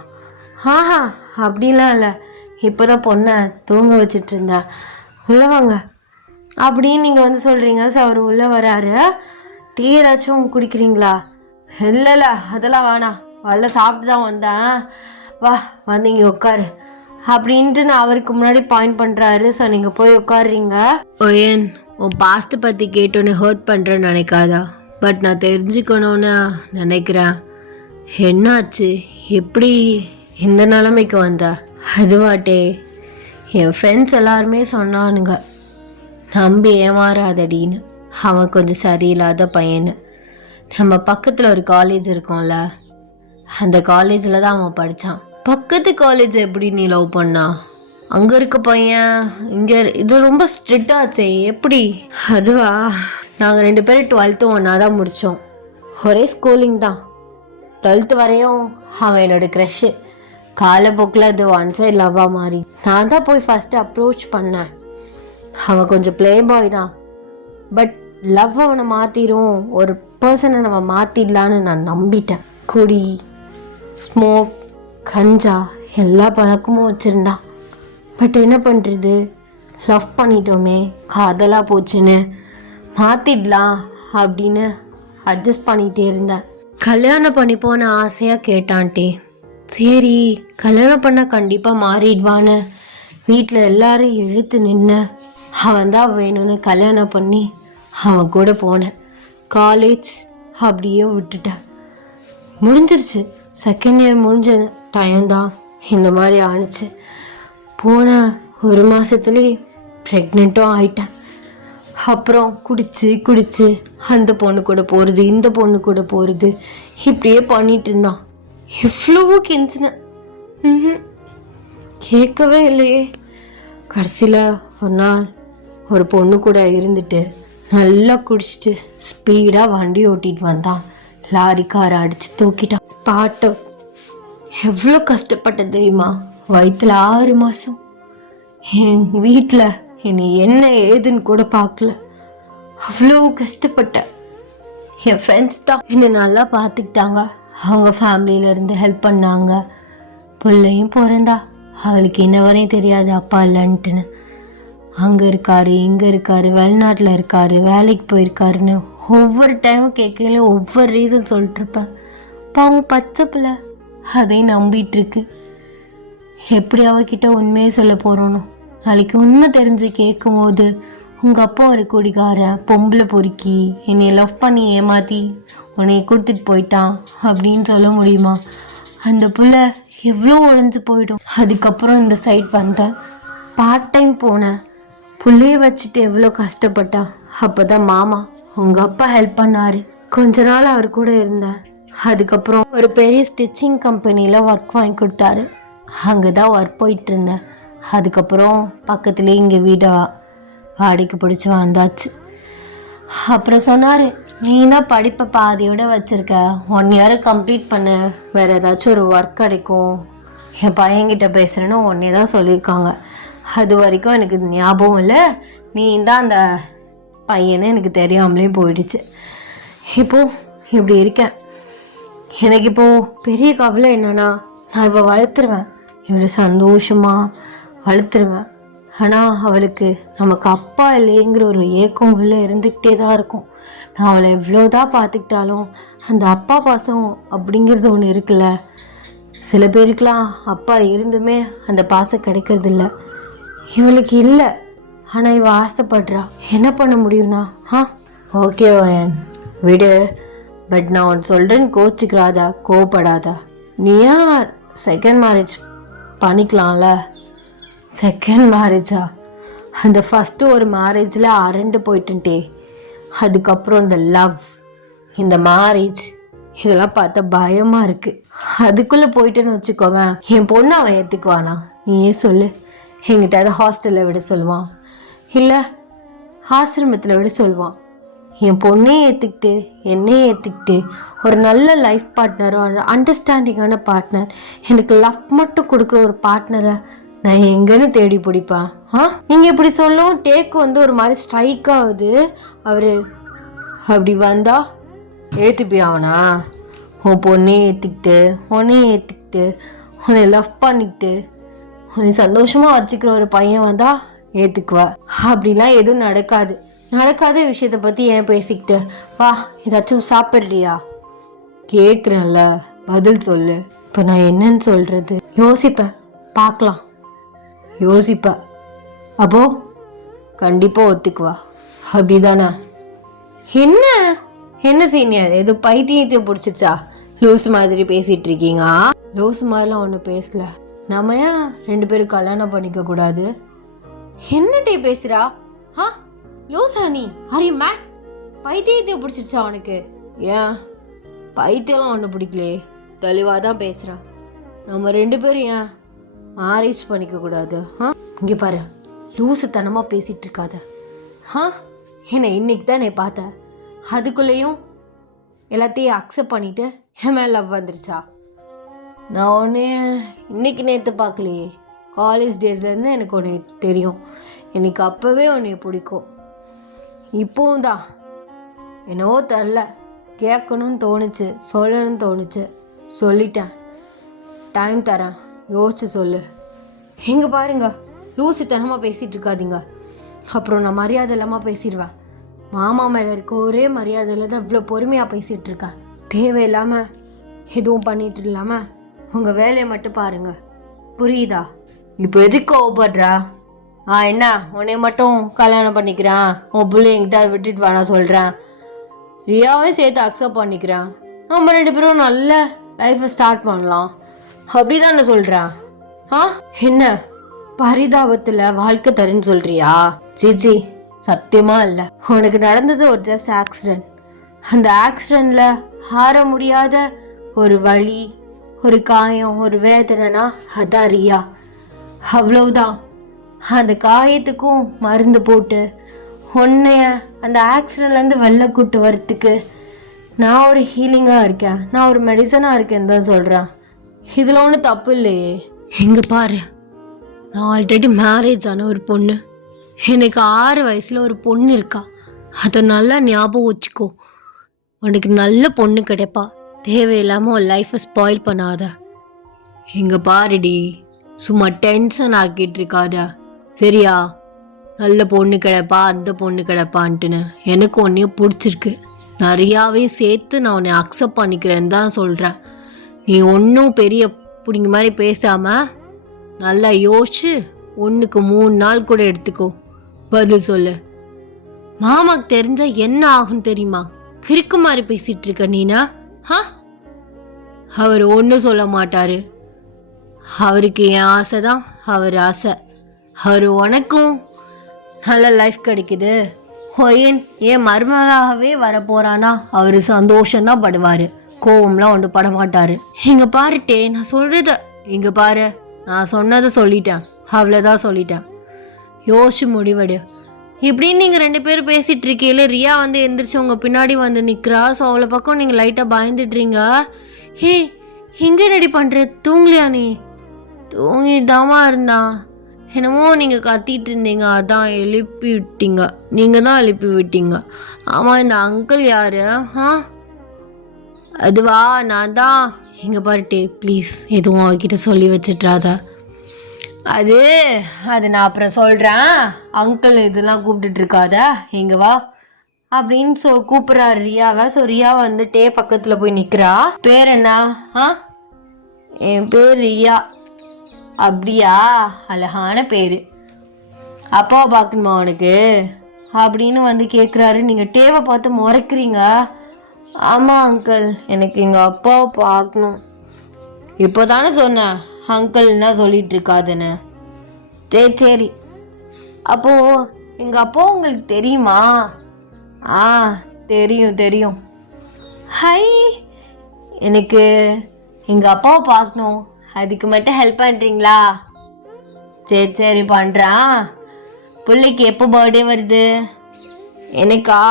அப்படிலாம் இல்லை, இப்போ தான் பொண்ணை தூங்க வச்சிட்டு இருந்தேன். உள்ளே வாங்க அப்படின்னு நீங்கள் வந்து சொல்கிறீங்க. ஸோ அவர் உள்ளே வராரு. டீ ஏதாச்சும் குடிக்கிறீங்களா? இல்லை அதெல்லாம் வேணாம், வரல சாப்பிட்டு தான் வந்தேன். வா வந்து இங்கே உட்காரு அப்படின்ட்டு நான் அவருக்கு முன்னாடி பாயிண்ட் பண்ணுறாரு. ஸோ நீங்கள் போய் உட்காடுறீங்க. ஓயன், உன் பாஸ்ட்டை பற்றி கேட்டோன்னே ஹர்ட் பண்ணுறேன்னு நினைக்காதா? பட் நான் தெரிஞ்சுக்கணுன்னு நினைக்கிறேன். என்னாச்சு, எப்படி இந்த நிலைமைக்கு வந்தா? அதுவாட்டே, என் ஃப்ரெண்ட்ஸ் எல்லாருமே சொன்னானுங்க நம்பி ஏமாறாதடின்னு. அவன் கொஞ்சம் சரியில்லாத பையனு. நம்ம பக்கத்தில் ஒரு காலேஜ் இருக்கோம்ல, அந்த காலேஜில் தான் அவன் படித்தான். பக்கத்து காலேஜ் எப்படி நீ லவ் பண்ணா? அங்கே இருக்க பையன் இங்கே இது ரொம்ப ஸ்ட்ரிக்டாச்சே, எப்படி? அதுவா, நாங்கள் 2 பேரும் 12th ஒன்றா தான் முடித்தோம். ஒரே ஸ்கூலிங் தான். 12th வரையும் அவன் என்னோட க்ரஷ்ஷு. காலப்போக்கில் அது ஒன் சைட் லவ்வாக மாறி நான் தான் போய் ஃபஸ்ட்டு அப்ரோச் பண்ணேன். அவன் கொஞ்சம் ப்ளே பாய் தான், பட் லவ் அவனை மாற்றிடும், ஒரு பர்சனை நம்ம மாற்றிடலான்னு நான் நம்பிட்டேன். குடி, ஸ்மோக், கஞ்சா எல்லா பழக்கமும் வச்சுருந்தான். பட் என்ன பண்ணுறது, லவ் பண்ணிட்டோமே, காதலாக போச்சுன்னு மாற்றிடலாம் அப்படின்னு அட்ஜஸ்ட் பண்ணிகிட்டே இருந்தேன். கல்யாணம் பண்ணி போன ஆசையாக கேட்டான்ட்டே. சரி கல்யாணம் பண்ண கண்டிப்பாக மாறிடுவான்னு வீட்டில் எல்லாரும் இழுத்து நின்று அவன் தான் வேணும்னு கல்யாணம் பண்ணி அவன் கூட போனேன். காலேஜ் அப்படியே விட்டுட்டேன். முடிஞ்சிருச்சு, செகண்ட் இயர் முடிஞ்சது டைம் தான் இந்த மாதிரி ஆணுச்சு. போன ஒரு மாதத்துலேயே ப்ரெக்னெண்ட்டும் ஆயிட்டேன். அப்புறம் குடிச்சு அந்த பொண்ணு கூட போகிறது, இந்த பொண்ணு கூட போகிறது, இப்படியே பண்ணிட்டு இருந்தான். எவ்வளவோ கெஞ்சினேன், கேட்கவே இல்லையே. கடைசியில் ஒரு நாள் ஒரு பொண்ணு கூட இருந்துட்டு நல்லா குடிச்சிட்டு ஸ்பீடாக வண்டி ஓட்டிகிட்டு வந்தான். லாரிக்காரை அடித்து தூக்கிட்டான். Spot out. எவ்வளோ கஷ்டப்பட்டது தெரியுமா? வயிற்றுல 6 மாதம் என் வீட்டில் என்னை என்ன ஏதுன்னு கூட பார்க்கல. அவ்வளோ கஷ்டப்பட்டேன். என் ஃப்ரெண்ட்ஸ் தான் என்னை நல்லா பார்த்துக்கிட்டாங்க. அவங்க ஃபேமிலியிலேருந்து ஹெல்ப் பண்ணாங்க. பிள்ளையும் பிறந்தா. அவளுக்கு இன்ன வரையும் தெரியாது அப்பா இல்லைன்ட்டுன்னு. அங்கே இருக்காரு, இங்கே இருக்காரு, வெளிநாட்டில் இருக்காரு, வேலைக்கு போயிருக்காருன்னு ஒவ்வொரு டைமும் கேட்கல ஒவ்வொரு ரீசன் சொல்லிட்டுருப்பேன். பாவம் பச்சை பிள்ளை அதையும் நம்பிட்டுருக்கு. எப்படி அவகிட்ட உண்மையே சொல்ல போகிறோனோ? நாளைக்கு உண்மை தெரிஞ்சு கேட்கும் போது உங்கள் அப்பா ஒரு குடிகாரன், பொம்பளை பொறுக்கி, என்னை லவ் பண்ணி ஏமாற்றி உன்னை கொடுத்துட்டு போயிட்டான் அப்படின்னு சொல்ல முடியுமா? அந்த பிள்ளை எவ்வளோ உடஞ்சி போயிடும். அதுக்கப்புறம் இந்த சைட் வந்தேன், பார்ட் டைம் போனேன். புள்ளைய வச்சுட்டு எவ்வளோ கஷ்டப்பட்டான். அப்போ தான் மாமா உங்கள் அப்பா ஹெல்ப் பண்ணார். கொஞ்ச நாள் அவர் கூட இருந்தேன். அதுக்கப்புறம் ஒரு பெரிய ஸ்டிச்சிங் கம்பெனியில் ஒர்க் வாங்கி கொடுத்தாரு. அங்கே தான் ஒர்க் போயிட்டு இருந்தேன். அதுக்கப்புறம் பக்கத்துலேயே இங்கே வீடை வாடகைக்கு பிடிச்சி வந்தாச்சு. அப்புறம் சொன்னார், நீ தான் படிப்பை பாதியோடு வச்சுருக்க, 1 இயர் கம்ப்ளீட் பண்ண, வேறு ஏதாச்சும் ஒரு ஒர்க் கிடைக்கும், என் பையன்கிட்ட பேசுகிறேன்னு ஒன்றே தான் சொல்லியிருக்காங்க. அது வரைக்கும் எனக்கு ஞாபகம் இல்லை. நீ தான் அந்த பையனை எனக்கு தெரியாமலே போயிடுச்சு. இப்போது இப்படி இருக்கேன். எனக்கு இப்போது பெரிய கவலை என்னென்னா, நான் இப்போ வளர்த்துருவேன், இவரை சந்தோஷமாக வளர்த்துருவேன். ஆனால் அவளுக்கு நமக்கு அப்பா இல்லைங்கிற ஒரு ஏக்கம் உள்ள இருந்துக்கிட்டே தான் இருக்கும். நான் அவளை எவ்வளோதான் பார்த்துக்கிட்டாலும் அந்த அப்பா பாசம் அப்படிங்கிறது ஒன்று இருக்குல்ல. சில பேருக்கெலாம் அப்பா இருந்துமே அந்த பாசம் கிடைக்கிறதில்ல. இவளுக்கு இல்லை, ஆனால் இவள் ஆசைப்படுறா. என்ன பண்ண முடியும்னா? ஓகே விடு, பட் நான் ஒன்று சொல்கிறேன்னு கோச்சிக்கிறாதா, கோவப்படாதா. நீ ஏன் செகண்ட் மேரேஜ் பண்ணிக்கலாம்ல? செகண்ட் மேரேஜா? அந்த ஃபஸ்ட்டு ஒரு மேரேஜில் அரண்டு போயிட்டுன்ட்டே. அதுக்கப்புறம் இந்த லவ், இந்த மேரேஜ், இதெல்லாம் பார்த்தா பயமாக இருக்குது. அதுக்குள்ளே போயிட்டேன்னு வச்சுக்கோவேன், என் பொண்ணு அவன் ஏற்றுக்குவானா? நீயே சொல்லு. எங்கிட்ட அதை ஹாஸ்டலில் விட சொல்லுவான், இல்லை ஆசிரமத்தில் விட சொல்லுவான். என் பொண்ணே ஏற்றுக்கிட்டு என்னையே ஏற்றுக்கிட்டு ஒரு நல்ல லைஃப் பார்ட்னர், ஒரு அண்டர்ஸ்டாண்டிங்கான பார்ட்னர், எனக்கு லவ் மட்டும் கொடுக்குற ஒரு பார்ட்னரை நான் எங்கன்னு தேடி பிடிப்பேன். நீங்கள் இப்படி சொல்லும் டேக்கு ஒரு மாதிரி ஸ்ட்ரைக் ஆகுது. அவர் அப்படி வந்தால் ஏற்றுப்பியா அவனா? உன் பொண்ணே ஏற்றுக்கிட்டு, உன்னையே ஏற்றுக்கிட்டு, உன்னை லவ் பண்ணிக்கிட்டு, உன்னை சந்தோஷமாக வச்சுக்கிற ஒரு பையன் வந்தால் ஏற்றுக்குவா? அப்படிலாம் எதுவும் நடக்காது. நடக்காத விஷயத்தை பற்றி ஏன் பேசிக்கிட்டு? வா, ஏதாச்சும் சாப்பிட்றியா? கேட்குறேன்ல, பதில் சொல்லு. இப்போ நான் என்னன்னு சொல்கிறது? யோசிப்பேன், பார்க்கலாம். யோசிப்பேன். அப்போ கண்டிப்பாக ஒத்துக்குவா, அப்படிதானே? என்ன என்ன சீனியர், ஏதோ பைத்தியத்தை பிடிச்சிச்சா? லூஸ் மாதிரி பேசிகிட்டு இருக்கீங்க. லூஸ் மாதிரிலாம் ஒன்றும் பேசல. நம்ம ஏன் 2 பேரும் கல்யாணம் பண்ணிக்க கூடாது? என்னட்டே பேசுகிறா? லூசா நீ? Are you mad? பைத்தியத்தை பிடிச்சிருச்சா அவனுக்கு? ஏன் பைத்தியம்லாம் ஒன்றும் பிடிக்கலையே, தெளிவாக தான் பேசுகிறா. நம்ம 2 பேரும் ஏன் மேரேஜ் பண்ணிக்க கூடாது? இங்கே பாரு, லூசுத்தனமாக பேசிகிட்டு இருக்காத. என்னை இன்னைக்கு தான் நீ பார்த்தேன், அதுக்குள்ளேயும் எல்லாத்தையும் அக்செப்ட் பண்ணிவிட்டு என் மேலே லவ் வந்துருச்சா? நான் ஒன்று இன்னைக்கு நேற்று பார்க்கலையே, காலேஜ் டேஸ்லேருந்து எனக்கு ஒன்று தெரியும். எனக்கு அப்போவே உன்னை பிடிக்கும். இப்போவும் தான் என்னவோ தெரில, கேட்கணும்னு தோணுச்சு, சொல்லணும்னு தோணுச்சு, சொல்லிட்டேன். டைம் தரேன், யோசிச்சு சொல்லு. எங்கே பாருங்க, லூசுத்தனமாக பேசிகிட்டு இருக்காதீங்க, அப்புறம் நான் மரியாதை இல்லாமல் பேசிடுவேன். மாமா மேலே இருக்க ஒரே மரியாதையில் தான் இவ்வளோ பொறுமையாக பேசிகிட்டு இருக்கேன். தேவையில்லாமல் எதுவும் பண்ணிட்டு இல்லாமல் உங்கள் வேலையை மட்டும் பாருங்க, புரியுதா? இப்போ எதுக்கு கோவப்படுறா? என்ன உன்னை மட்டும் கல்யாணம் பண்ணிக்கிறான், உன் பிள்ளை என்கிட்ட அதை விட்டுட்டு வேணா சொல்கிறேன், ரியாவே சேர்த்து அக்செப்ட் பண்ணிக்கிறேன், நம்ம 2 பேரும் நல்ல லைஃப்பை ஸ்டார்ட் பண்ணலாம் அப்படி தானே சொல்கிறேன். என்ன பரிதாபத்தில் வாழ்க்கை தருன்னு சொல்கிறியா? ஜிஜி சத்தியமா இல்லை. உனக்கு நடந்தது ஒரு ஜஸ்ட் ஆக்சிடென்ட். அந்த ஆக்சிடென்ட்ல ஆற முடியாத ஒரு வலி, ஒரு காயம், ஒரு வேதனைனா அதான் ரியா. அவ்வளவுதான். அந்த காயத்துக்கும் மருந்து போட்டு உன்னைய அந்த ஆக்சிடென்ட்லேருந்து வெளில கூட்டு வரத்துக்கு நான் ஒரு ஹீலிங்காக இருக்கேன், நான் ஒரு மெடிசனாக இருக்கேன்னு தான் சொல்கிறேன். இதில் ஒன்றும் தப்பு இல்லையே. எங்கே பாரு, நான் ஆல்ரெடி மேரேஜ் ஆன ஒரு பொண்ணு, எனக்கு 6 வயசில் ஒரு பொண்ணு இருக்கா. அதை நல்லா ஞாபகம் வச்சுக்கோ. உனக்கு நல்ல பொண்ணு கிடைப்பா. தேவையில்லாமல் ஒரு லைஃப்பை ஸ்பாயில் பண்ணாத. இங்கே பாருடி, சும்மா டென்ஷன் ஆக்கிட்டு இருக்காத சரியா? நல்ல பொண்ணு கிடைப்பா, அந்த பொண்ணு கிடைப்பான்ட்டுன்னு எனக்கு ஒன்றையும் பிடிச்சிருக்கு. நிறையாவே சேர்த்து நான் உன்னை அக்செப்ட் பண்ணிக்கிறேன்னு தான் சொல்கிறேன். நீ ஒன்றும் பெரிய பிடிங்க மாதிரி பேசாமல் நல்லா யோசிச்சு 1க்கு 3 நாள் கூட எடுத்துக்கோ, பதில் சொல்லு. மாமாக்கு தெரிஞ்சா என்ன ஆகும் தெரியுமா? கிறுக்கு மாதிரி பேசிட்டு இருக்க நீனா? அவர் ஒன்றும் சொல்ல மாட்டாரு. அவருக்கு என் ஆசை தான் அவர் ஆசை. அவர் உனக்கும் நல்ல லைஃப் கிடைக்குது, ஏன் மருமகளாகவே வர போறானா அவர் சந்தோஷம்தான் படுவார், கோவம்லாம் ஒன்று பட மாட்டார். இங்கே பாருட்டே, நான் சொல்கிறத இங்கே பாரு, நான் சொன்னதை சொல்லிட்டேன், அவ்வளோதான் சொல்லிட்டேன். யோசிச்சு முடிவெடு. இப்படின்னு நீங்கள் 2 பேரும் பேசிகிட்டு இருக்கீங்கள, ரியா வந்து எந்திரிச்சு உங்கள் பின்னாடி வந்து நிற்கிறா. ஸோ அவளை பக்கம் நீங்கள் லைட்டாக பயந்துடுறீங்க. ஹே எங்கே ரெடி பண்ணுற? தூங்கலையா நீ? தூங்கிட்டு தாமா இருந்தான். என்னமோ நீங்கள் கத்திட்டு இருந்தீங்க, அதான் எழுப்பி விட்டீங்க. நீங்கள் தான் எழுப்பி விட்டீங்க. ஆமாம், இந்த அங்கிள் யார்? அதுவா, நான் தான். எங்கே பாருட்டே, ப்ளீஸ் எதுவும் அவகிட்ட சொல்லி வச்சிட்றாத. அது நான் அப்புறம் சொல்கிறேன். அங்கிள் இதெல்லாம் கூப்பிட்டுட்டு இருக்காத, இங்கே வா அப்படின்னு கூப்பிட்றாரு ரியாவை. ஸோ ரியா வந்துட்டே பக்கத்தில் போய் நிற்கிறா. பேர் என்ன? என் பேர் ரியா. அப்படியா, அழகான பேர். அப்பாவை பார்க்கணுமா உனக்கு அப்படின்னு வந்து கேட்குறாரு. நீங்கள் டேவை பார்த்து முறைக்கிறீங்க. ஆமாம் அங்கிள், எனக்கு எங்கள் அப்பாவை பார்க்கணும். இப்போ தானே சொன்னேன் அங்கிள்னா சொல்லிட்டு இருக்காதுன்னு. சரி, அப்போது எங்கள் அப்பா உங்களுக்கு தெரியுமா? தெரியும். ஹை, எனக்கு எங்கள் அப்பாவை பார்க்கணும், அதுக்கு மட்டும் ஹெல்ப் பண்ணுறீங்களா? சரி பண்ணுறான். பிள்ளைக்கு எப்போ பர்த்டே வருது? எனக்கா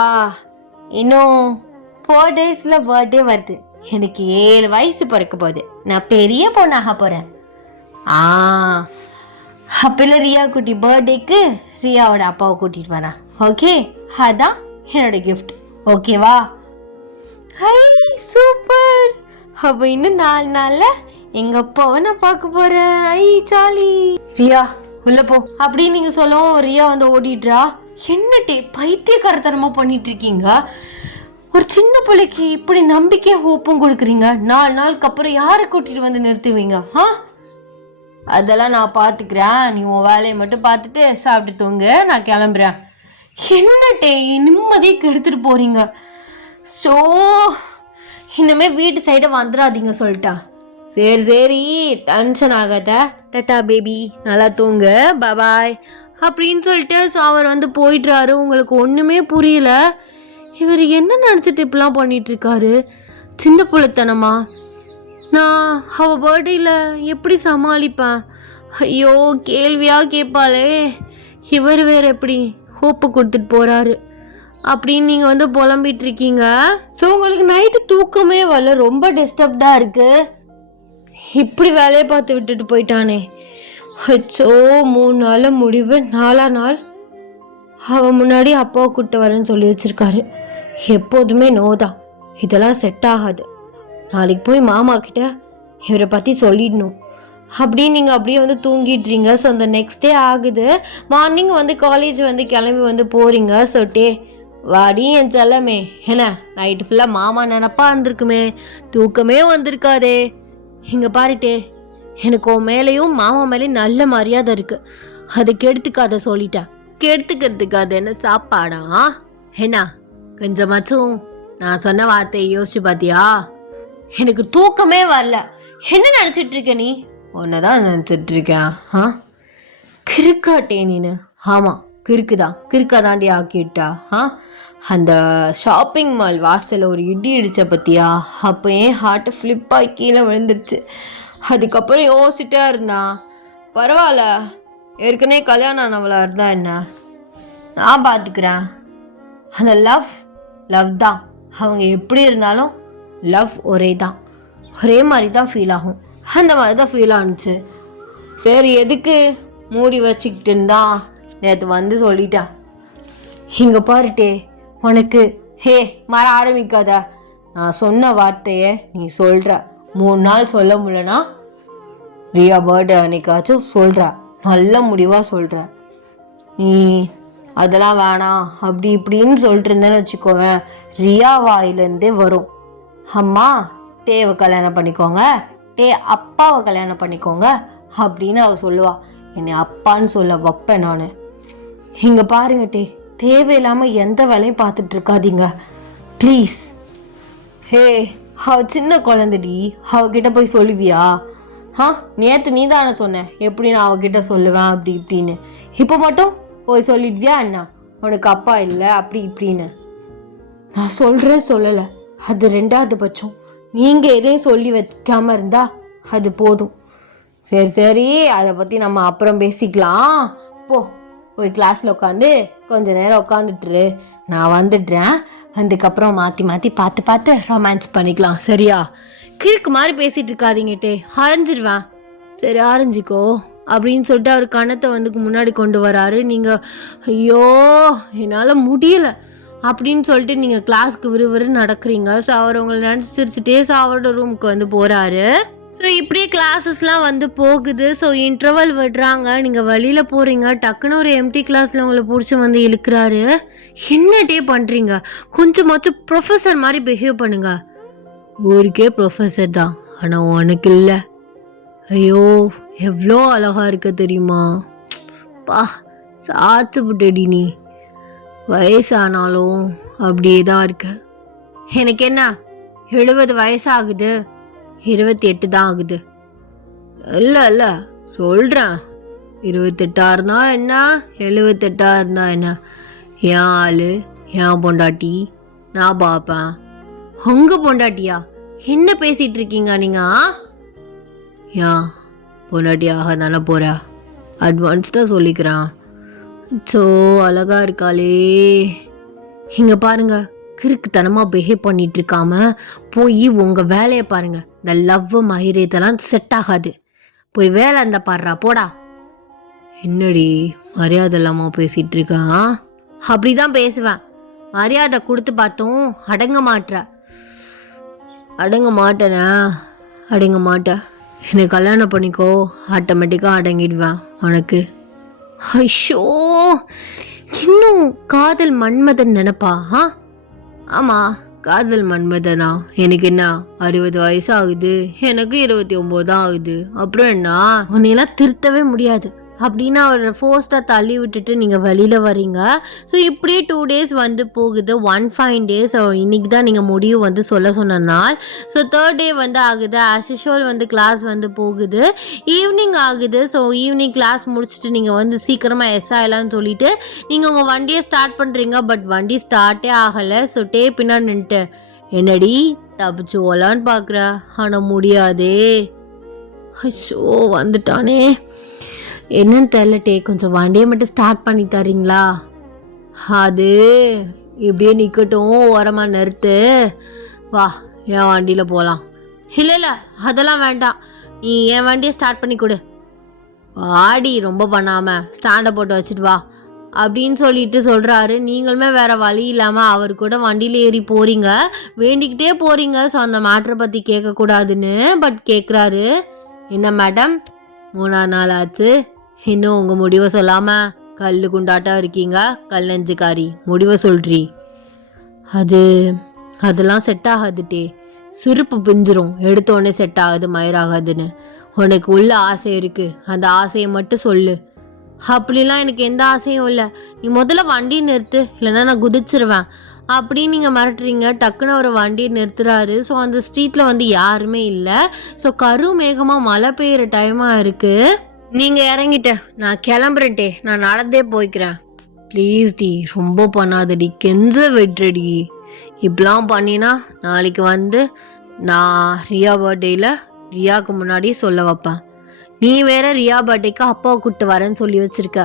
இன்னும் 4 டேஸில் பர்த்டே வருது. எனக்கு 7 வயசு பிறக்க போகுது. நான் பெரிய பொண்ணாக போகிறேன். அப்போல ரியா குட்டி பர்த்டேக்கு ரியாவோட அப்பாவை கூட்டிகிட்டு வரேன். ஓகே, அதான் என்னோட கிஃப்ட். ஓகேவா? High super. அப்போ இன்னும் 4 நாளில் எங்கள் அப்பாவை நான் பார்க்க போகிறேன். ஐ சாலி. ரியா உள்ள போ அப்படின்னு நீங்கள் சொல்லவும் ரியா வந்து ஓடிடுறா. என்னட்டே பைத்தியக்காரத்தனமாக பண்ணிட்டு இருக்கீங்க? ஒரு சின்ன பிள்ளைக்கு இப்படி நம்பிக்கை ஹோப்பும் கொடுக்குறீங்க. 4 நாளுக்கு அப்புறம் யாரை கூட்டிட்டு வந்து நிறுத்துவீங்க? அதெல்லாம் நான் பார்த்துக்கிறேன். நீ உன் வேலையை மட்டும் பார்த்துட்டு சாப்பிட்டு தூங்க, நான் கிளம்புறேன். என்னட்டே நிம்மதியை கெடுத்துட்டு போறீங்க. ஸோ இன்னுமே வீட்டு சைடை வந்துடாதீங்க சொல்லிட்டா. சரி டென்ஷன் ஆகாத. டட்டா பேபி, நல்லா தூங்க, பாய் அப்படின்னு சொல்லிட்டு ஸோ அவர் வந்து போயிடுறாரு. உங்களுக்கு ஒன்றுமே புரியல. இவர் என்ன நினச்சிட்டு இப்படிலாம் பண்ணிகிட்ருக்காரு? சின்ன பிள்ளைத்தனமா? நான் அவள் பர்த்டேயில் எப்படி சமாளிப்பேன்? ஐயோ, கேள்வியாக கேட்பாளே. இவர் வேறு எப்படி ஹோப்பு கொடுத்துட்டு போகிறாரு அப்படின்னு நீங்கள் வந்து புலம்பிட்டு இருக்கீங்க. ஸோ உங்களுக்கு நைட்டு தூக்கமே வரல, ரொம்ப டிஸ்டர்ப்டாக இருக்குது. இப்படி வேலையை பார்த்து விட்டுட்டு போயிட்டானே. அச்சோ, 3 நாளில் முடிவு. 4ஆம் நாள் அவன் முன்னாடி அப்பாவை கூப்பிட்டு வரேன்னு சொல்லி வச்சுருக்காரு. எப்போதுமே நோதான், இதெல்லாம் செட் ஆகாது. நாளைக்கு போய் மாமா கிட்ட இவரை பற்றி சொல்லிடணும் அப்படின்னு நீங்கள் அப்படியே வந்து தூங்கிடுறீங்க. ஸோ அந்த நெக்ஸ்ட் டே ஆகுது. மார்னிங் வந்து காலேஜ் வந்து கிளம்பி வந்து போகிறீங்க. ஸோ வாடி என் செல்லமே, என்ன நைட்டு ஃபுல்லாக மாமா நினப்பா இருந்திருக்குமே, தூக்கமே வந்திருக்காதே இங்கே பாருட்டே, எனக்கு உன் மேலேயும் மாமா மேலேயும் நல்ல மரியாதை இருக்கு. அது கெடுத்துக்காத சொல்லிட்டேன். கெடுத்துக்கிறதுக்கு அது என்ன சாப்பாடா? என்ன கொஞ்சமாச்சும் நான் சொன்ன வார்த்தையை யோசிச்சு பாத்தியா? எனக்கு தூக்கமே வரல. என்ன நினச்சிட்டு இருக்க நீ? உன்னதான் நினச்சிட்டு இருக்கேன். கிறுக்காட்டே நீனு. ஆமாம், கிறுக்காதாண்டி ஆக்கிட்டா. அந்த ஷாப்பிங் மால் வாசலில் ஒரு இடி இடித்த பற்றியா? அப்போ ஏன் ஹார்ட்டு ஃப்ளிப்பாகி கீழே விழுந்துருச்சு. அதுக்கப்புறம் யோசிச்சுட்டே இருந்தான். பரவாயில்ல, ஏற்கனவே கல்யாணம் ஆனவளாக இருந்தா என்ன, நான் பார்த்துக்கிறேன். அந்த லவ் தான். அவங்க எப்படி இருந்தாலும் லவ் ஒரே மாதிரி தான் ஃபீல் ஆகும். அந்த மாதிரி தான் ஃபீல் ஆணுச்சு. சரி, எதுக்கு மூடி வச்சுக்கிட்டு இருந்தா? நேற்று வந்து சொல்லிட்டேன். இங்கே பாருட்டே, உனக்கு மற ஆரம்பிக்காத. நான் சொன்ன வார்த்தையை நீ சொல்கிற. 3 நாள் சொல்ல முடியலனா ரியா பர்த்டே அன்னைக்காச்சும் சொல்கிற. நல்ல முடிவாக சொல்கிற. நீ அதெல்லாம் வேணாம் அப்படி இப்படின்னு சொல்லிட்டு இருந்தேன்னு வச்சுக்கோவேன், ரியா வாயிலேருந்தே வரும், அம்மா டேவை கல்யாணம் பண்ணிக்கோங்க, அப்பாவை கல்யாணம் பண்ணிக்கோங்க அப்படின்னு அவள் சொல்லுவா. என்னை அப்பான்னு சொல்ல வைப்பேன் நான். இங்கே பாருங்க தேவையில்லாமல் எந்த வேலையும் பார்த்துட்டு இருக்காதீங்க ப்ளீஸ். அவ சின்ன குழந்தைடி, அவகிட்ட போய் சொல்லுவியா? நேற்று நீ தானே சொன்னேன் எப்படி நான் அவகிட்ட சொல்லுவேன் அப்படி இப்படின்னு. இப்போ மட்டும் போய் சொல்லிடுவியா அண்ணா, உனக்கு அப்பா இல்லை அப்படி இப்படின்னு? நான் சொல்கிறேன் சொல்லலை, அது 2வது பட்சம். நீங்கள் எதையும் சொல்லி வைக்காமல் இருந்தா அது போதும். சரி, அதை பற்றி நம்ம அப்புறம் பேசிக்கலாம். போய் கிளாஸில் உட்காந்து கொஞ்ச நேரம் உட்காந்துட்டுரு, நான் வந்துடுறேன். அதுக்கப்புறம் மாற்றி பார்த்து ரொமான்ஸ் பண்ணிக்கலாம், சரியா? கிறுக்கு மாதிரி பேசிகிட்டு இருக்காதீங்கட்டே, அரைஞ்சிருவேன். சரி ஆரஞ்சிக்கோ அப்படின்னு சொல்லிட்டு அவர் கணத்தை முன்னாடி கொண்டு வராரு. நீங்கள் ஐயோ என்னால் முடியலை அப்படின்னு சொல்லிட்டு நீங்கள் கிளாஸ்க்கு விறுவிறுன்னு நடக்கிறீங்க. ஸோ அவர் உங்களை நினச்சி சிரிச்சுட்டே அவரோட ரூமுக்கு போகிறாரு. ஸோ இப்படியே கிளாஸஸ்லாம் போகுது. ஸோ இன்டர்வல் விடுறாங்க, நீங்கள் வெளியில் போகிறீங்க. டக்குன்னு ஒரு எம்டி கிளாஸில் உங்களை பிடிச்சி இழுக்கிறாரு. என்ன பண்ணுறீங்க? கொஞ்சமாச்சும் ப்ரொஃபஸர் மாதிரி பிஹேவ் பண்ணுங்க. ஊருக்கே ப்ரொஃபஸர் தான், ஆனால் உனக்கு இல்லை. ஐயோ எவ்வளோ அழகாக இருக்க தெரியுமா? சாத்து விட்டடி நீ. வயசானாலும் அப்படியே தான் இருக்க. எனக்கு என்ன 70 வயசாகுது, 28 தான் ஆகுது. இல்லை சொல்கிறேன், 28 இருந்தா என்ன, 78 இருந்தா என்ன? என் ஆள், என் பொண்டாட்டி, நான் பார்ப்பேன். உங்கள் பொண்டாட்டியா? என்ன பேசிகிட்டு இருக்கீங்க நீங்கள்? ஏன் பொண்டாட்டியாக தானே போகிறா? அட்வான்ஸ்டாக சொல்லிக்கிறேன். ஸோ அழகாக இருக்காளே. இங்கே பாருங்க, கிறுக்குத்தனமாக பிஹேவ் பண்ணிட்டு இருக்காம போய் உங்கள் வேலையை பாருங்க. இந்த லவ் மகிரேதெல்லாம் செட் ஆகாது. போய் வேலை அந்த பாடுறா போடா. என்னடி மரியாதை இல்லாமல் பேசிகிட்டு இருக்கான்? அப்படி தான் பேசுவேன். மரியாதை கொடுத்து பார்த்தோம், அடங்க மாட்டேன். என்னை கல்யாணம் பண்ணிக்கோ, ஆட்டோமேட்டிக்காக அடங்கிடுவேன் உனக்கு. ஐயோ இன்னும் காதல் மன்மதன் நினைப்பா? ஆமாம் காதல் மன்மதனா? எனக்கு என்ன 60 வயசு ஆகுது, எனக்கு 29 தான் ஆகுது. அப்புறம் என்ன? உன்னையெல்லாம் திருத்தவே முடியாது அப்படின்னு அவரை ஃபோர்ஸ்டாக தள்ளி விட்டுட்டு நீங்கள் வெளியில் வரீங்க. ஸோ இப்படியே 2 days போகுது. 1 fine day. ஸோ இன்றைக்கி தான் நீங்கள் முடிவு சொல்ல சொன்ன நாள். ஸோ 3rd day ஆகுது. ஆஸ் யூஷுவல் கிளாஸ் போகுது. ஈவினிங் ஆகுது. ஸோ ஈவினிங் கிளாஸ் முடிச்சுட்டு நீங்கள் சீக்கிரமாக ஆகலான்னு சொல்லிட்டு நீங்கள் உங்கள் வண்டியை ஸ்டார்ட் பண்ணுறீங்க. பட் வண்டி ஸ்டார்ட்டே ஆகலை. ஸோ பின்னாடி நின்றுட்டு என்னடி தப்பிச்சு ஓலான்னு பார்க்குற, ஆனால் முடியாதே. ஐயோ வந்துட்டானே, என்னன்னு தெரியல. கொஞ்சம் வண்டியை மட்டும் ஸ்டார்ட் பண்ணி தரீங்களா? அது இப்படியே நிற்கட்டும், ஓரமாக நிறுத்து, வா என் வண்டியில் போகலாம். இல்லை அதெல்லாம் வேண்டாம், நீ என் வண்டியை ஸ்டார்ட் பண்ணி கொடு. வாடி ரொம்ப பண்ணாமல் ஸ்டாண்டை போட்டு வச்சுட்டு வா அப்படின்னு சொல்லிட்டு சொல்கிறாரு. நீங்களுமே வேறு வழி இல்லாமல் அவர் கூட வண்டியில் ஏறி போகிறீங்க. வேண்டிக்கிட்டே போகிறீங்க. ஸோ அந்த மேட்ரை பற்றி கேட்கக்கூடாதுன்னு பட் கேட்குறாரு. என்ன மேடம் 3ஆம் நாள் ஆச்சு, இன்னும் உங்கள் முடிவை சொல்லாமல் கல் குண்டாட்டம் இருக்கீங்க, கல் நெஞ்சுக்காரி முடிவை சொல்றீ? அதெல்லாம் செட் ஆகாதுட்டே. சுருப்பு பிஞ்சிரும், எடுத்தோடனே செட் ஆகுது மயிராகாதுன்னு. உனக்கு உள்ள ஆசை இருக்கு, அந்த ஆசையை மட்டும் சொல்லு. அப்படிலாம் எனக்கு எந்த ஆசையும் இல்லை. நீ முதல்ல வண்டி நிறுத்து, இல்லைன்னா நான் குதிச்சிருவேன் அப்படின்னு நீங்கள் மிரட்டுறீங்க. டக்குன்னு அவர் வண்டியை நிறுத்துறாரு. ஸோ அந்த ஸ்ட்ரீட்டில் வந்து யாருமே இல்லை. ஸோ கரு மேகமாக மழை பெய்யுற டைமாக இருக்குது. நீங்கள் இறங்கிட்ட, நான் கிளம்புறேன்டே, நான் நடந்தே போய்க்கிறேன். ப்ளீஸ் டி, ரொம்ப பண்ணாதடி, கெஞ்ச விட்டுடி. இப்படிலாம் பண்ணினா நாளைக்கு வந்து நான் ரியா பர்த்டேயில் ரியாவுக்கு முன்னாடி சொல்ல வைப்பேன். நீ வேற ரியா பர்த்டேக்கு அப்பாவை கூப்பிட்டு வரேன்னு சொல்லி வச்சிருக்க.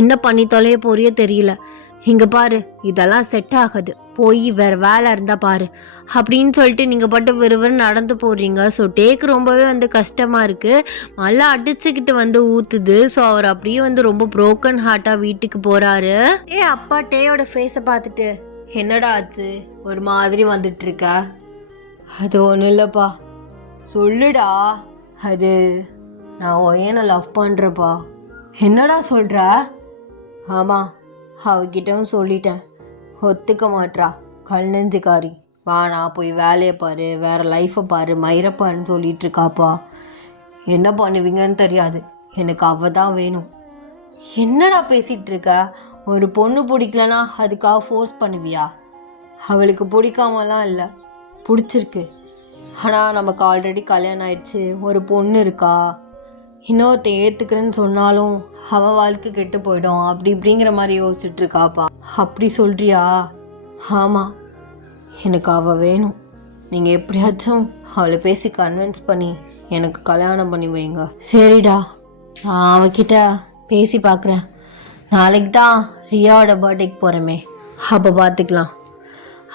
என்ன பண்ணி தொலைய போறியோ தெரியல. இங்கே பாரு, இதெல்லாம் செட் ஆகாது, போய் வேற வேலை இருந்தா பாரு அப்படின்னு சொல்லிட்டு நீங்கள் பாட்டு விறுவிறு நடந்து போறீங்க. ஸோ டேக்கு ரொம்பவே வந்து கஷ்டமா இருக்கு. மழை அடிச்சுக்கிட்டு வந்து ஊத்துது. ஸோ அவர் அப்படியே வந்து ரொம்ப ப்ரோக்கன் ஹார்ட்டாக வீட்டுக்கு போறாரு. அப்பா டேயோட ஃபேஸை பார்த்துட்டு, என்னடா ஆச்சு, ஒரு மாதிரி வந்துட்டு இருக்க? அது ஒன்றும் இல்லைப்பா. சொல்லுடா. அது நான் ஒயனை லவ் பண்ணுறப்பா. என்னடா சொல்கிற? ஆமாம், அவகிட்டவும் சொல்லிட்டேன், ஒத்துக்க மாட்றா, கல் நெஞ்சுக்காரி. வாணா போய் வேலையை பாரு, வேறு லைஃப்பை பாரு, மயிரப்பாருன்னு சொல்லிட்டு இருக்காப்பா. என்ன பண்ணுவீங்கன்னு தெரியாது, எனக்கு அவ தான் வேணும். என்னடா பேசிகிட்டு இருக்க? ஒரு பொண்ணு பிடிக்கலனா அதுக்காக ஃபோர்ஸ் பண்ணுவியா? அவளுக்கு பிடிக்காமலாம் இல்லை, பிடிச்சிருக்கு. ஆனால் நமக்கு ஆல்ரெடி கல்யாணம் ஆயிடுச்சு, ஒரு பொண்ணு இருக்கா. இன்னொருத்த ஏற்றுக்கிறேன்னு சொன்னாலும் அவள் வாழ்க்கை கெட்டு போயிடும், அப்படி இப்படிங்கிற மாதிரி யோசிச்சுட்டு இருக்காப்பா. அப்படி சொல்கிறியா? ஆமாம், எனக்கு அவள் வேணும். நீங்கள் எப்படியாச்சும் அவளை பேசி கன்வின்ஸ் பண்ணி எனக்கு கல்யாணம் பண்ணி வைங்க. சரிடா, நான் அவகிட்ட பேசி பார்க்குறேன். நாளைக்கு தான் ரியாவோட பர்த்டேக்கு போகிறோமே, அப்போ பார்த்துக்கலாம்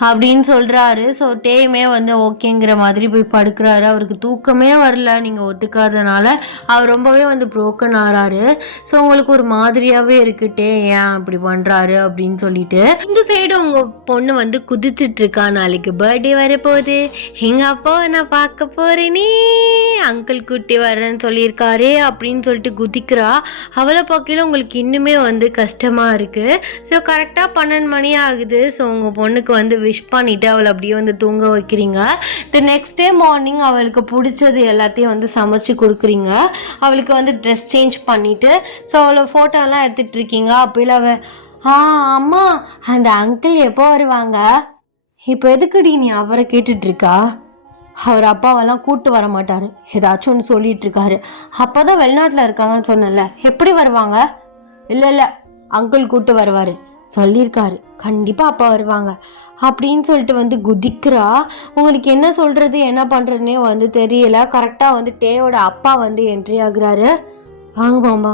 அப்படின்னு சொல்கிறாரு. ஸோ டேயுமே வந்து ஓகேங்கிற மாதிரி போய் படுக்கிறாரு. அவருக்கு தூக்கமே வரல, நீங்கள் ஒத்துக்காதனால அவர் ரொம்பவே வந்து ப்ரோக்கன் ஆகிறாரு. ஸோ உங்களுக்கு ஒரு மாதிரியாகவே இருக்குது, டே ஏன் அப்படி பண்ணுறாரு அப்படின்னு சொல்லிட்டு. இந்த சைடு உங்கள் பொண்ணு வந்து குதிச்சிட்ருக்கா. நாளைக்கு பர்த்டே வரப்போகுது, எங்கள் அப்பாவை நான் பார்க்க போகிறேனே, அங்கிள் குட்டி வரேன்னு சொல்லியிருக்காரு அப்படின்னு சொல்லிட்டு குதிக்கிறா. அவளை பார்க்கல உங்களுக்கு இன்னுமே வந்து கஷ்டமாக இருக்குது. ஸோ கரெக்டாக 12 மணி ஆகுது. ஸோ உங்கள் பொண்ணுக்கு வந்து விஷ் பண்ணிவிட்டு அவளை அப்படியே வந்து தூங்க வைக்கிறீங்க. நெக்ஸ்ட் டே மார்னிங் அவளுக்கு பிடிச்சது எல்லாத்தையும் வந்து சமைச்சு கொடுக்குறீங்க. அவளுக்கு வந்து ட்ரெஸ் சேஞ்ச் பண்ணிவிட்டு ஸோ அவளை ஃபோட்டோலாம் எடுத்துகிட்டு இருக்கீங்க. அப்போல அவள், அம்மா அந்த அங்கிள் எப்போ வருவாங்க? இப்போ எதுக்குடி நீ அவரை கேட்டுட்ருக்கா? அவர் அப்பாவெல்லாம் கூப்பிட்டு வர மாட்டார், ஏதாச்சும் ஒன்று சொல்லிகிட்டு இருக்காரு. அப்போ தான் வெளிநாட்டில் இருக்காங்கன்னு சொன்னல, எப்படி வருவாங்க? இல்லை அங்கிள் கூப்பிட்டு வருவார் சொல்லியிருக்காரு, கண்டிப்பாக அப்பா வருவாங்க அப்படின்னு சொல்லிட்டு வந்து குதிக்கிறா. உங்களுக்கு என்ன சொல்கிறது என்ன பண்ணுறதுனே வந்து தெரியல. கரெக்டாக வந்து டேயோட அப்பா வந்து என்ட்ரி ஆகுறாரு. வாங்க மாமா,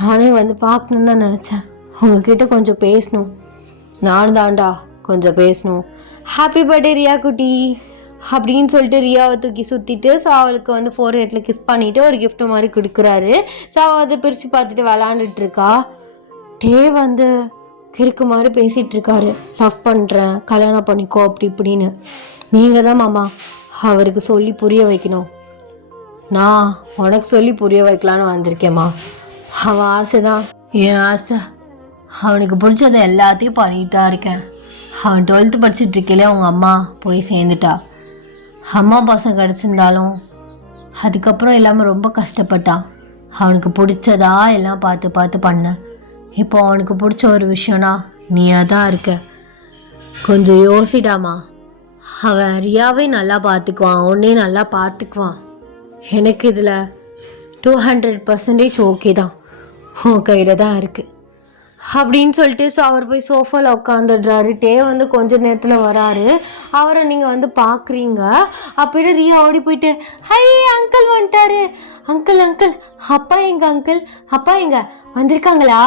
நானே வந்து பார்க்கணுன்னு தான் நினச்சேன், உங்ககிட்ட கொஞ்சம் பேசணும். நானும் தாண்டா கொஞ்சம் பேசணும். ஹாப்பி பர்த்டே ரியா குட்டி அப்படின்னு சொல்லிட்டு ரியாவை தூக்கி சுற்றிட்டு ஸோ அவளுக்கு வந்து 4 இடத்துல கிஸ் பண்ணிவிட்டு ஒரு கிஃப்ட் மாதிரி கொடுக்குறாரு. ஸோ அவள் அதை பிரித்து பார்த்துட்டு விளாண்டுட்டு இருக்கா. டே வந்து கிறுக்கு மாதிரி பேசிகிட்டு இருக்காரு, லவ் பண்ணுறேன், கல்யாணம் பண்ணிக்கோ அப்படி இப்படின்னு. நீங்கள் தான் மாமா அவருக்கு சொல்லி புரிய வைக்கணும். நான் உனக்கு சொல்லி புரிய வைக்கலான்னு வந்திருக்கேம்மா. அவன் ஆசை தான் என் ஆசை. அவனுக்கு பிடிச்சதை எல்லாத்தையும் பண்ணிட்டு தான் இருக்கேன். அவன் 12th படிச்சுட்டு இருக்கலே அவங்க அம்மா போய் சேர்ந்துட்டா. அம்மா பாசம் கிடச்சிருந்தாலும் அதுக்கப்புறம் எல்லாமே ரொம்ப கஷ்டப்பட்டான். அவனுக்கு பிடிச்சதா எல்லாம் பார்த்து பார்த்து பண்ணேன். இப்போ அவனுக்கு பிடிச்ச ஒரு விஷயம்னா நீயாக தான் இருக்க. கொஞ்சம் யோசிடாமா. அவன் ரியாவே நல்லா பார்த்துக்குவான், உன்னே நல்லா பார்த்துக்குவான். எனக்கு இதில் 200% ஓகே தான், உன் கையில் தான் இருக்குது அப்படின்னு சொல்லிட்டு ஸோ அவர் போய் சோஃபாவில் உட்காந்துடுறாரு. டே வந்து கொஞ்ச நேரத்தில் வராரு. அவரை நீங்கள் வந்து பார்க்குறீங்க. அப்போ ரியா ஓடி போயிட்டு, ஹை அங்கிள் வந்துட்டாரு, அங்கிள் அங்கிள் அப்பா எங்க அங்கிள், அப்பா எங்க வந்திருக்காங்களா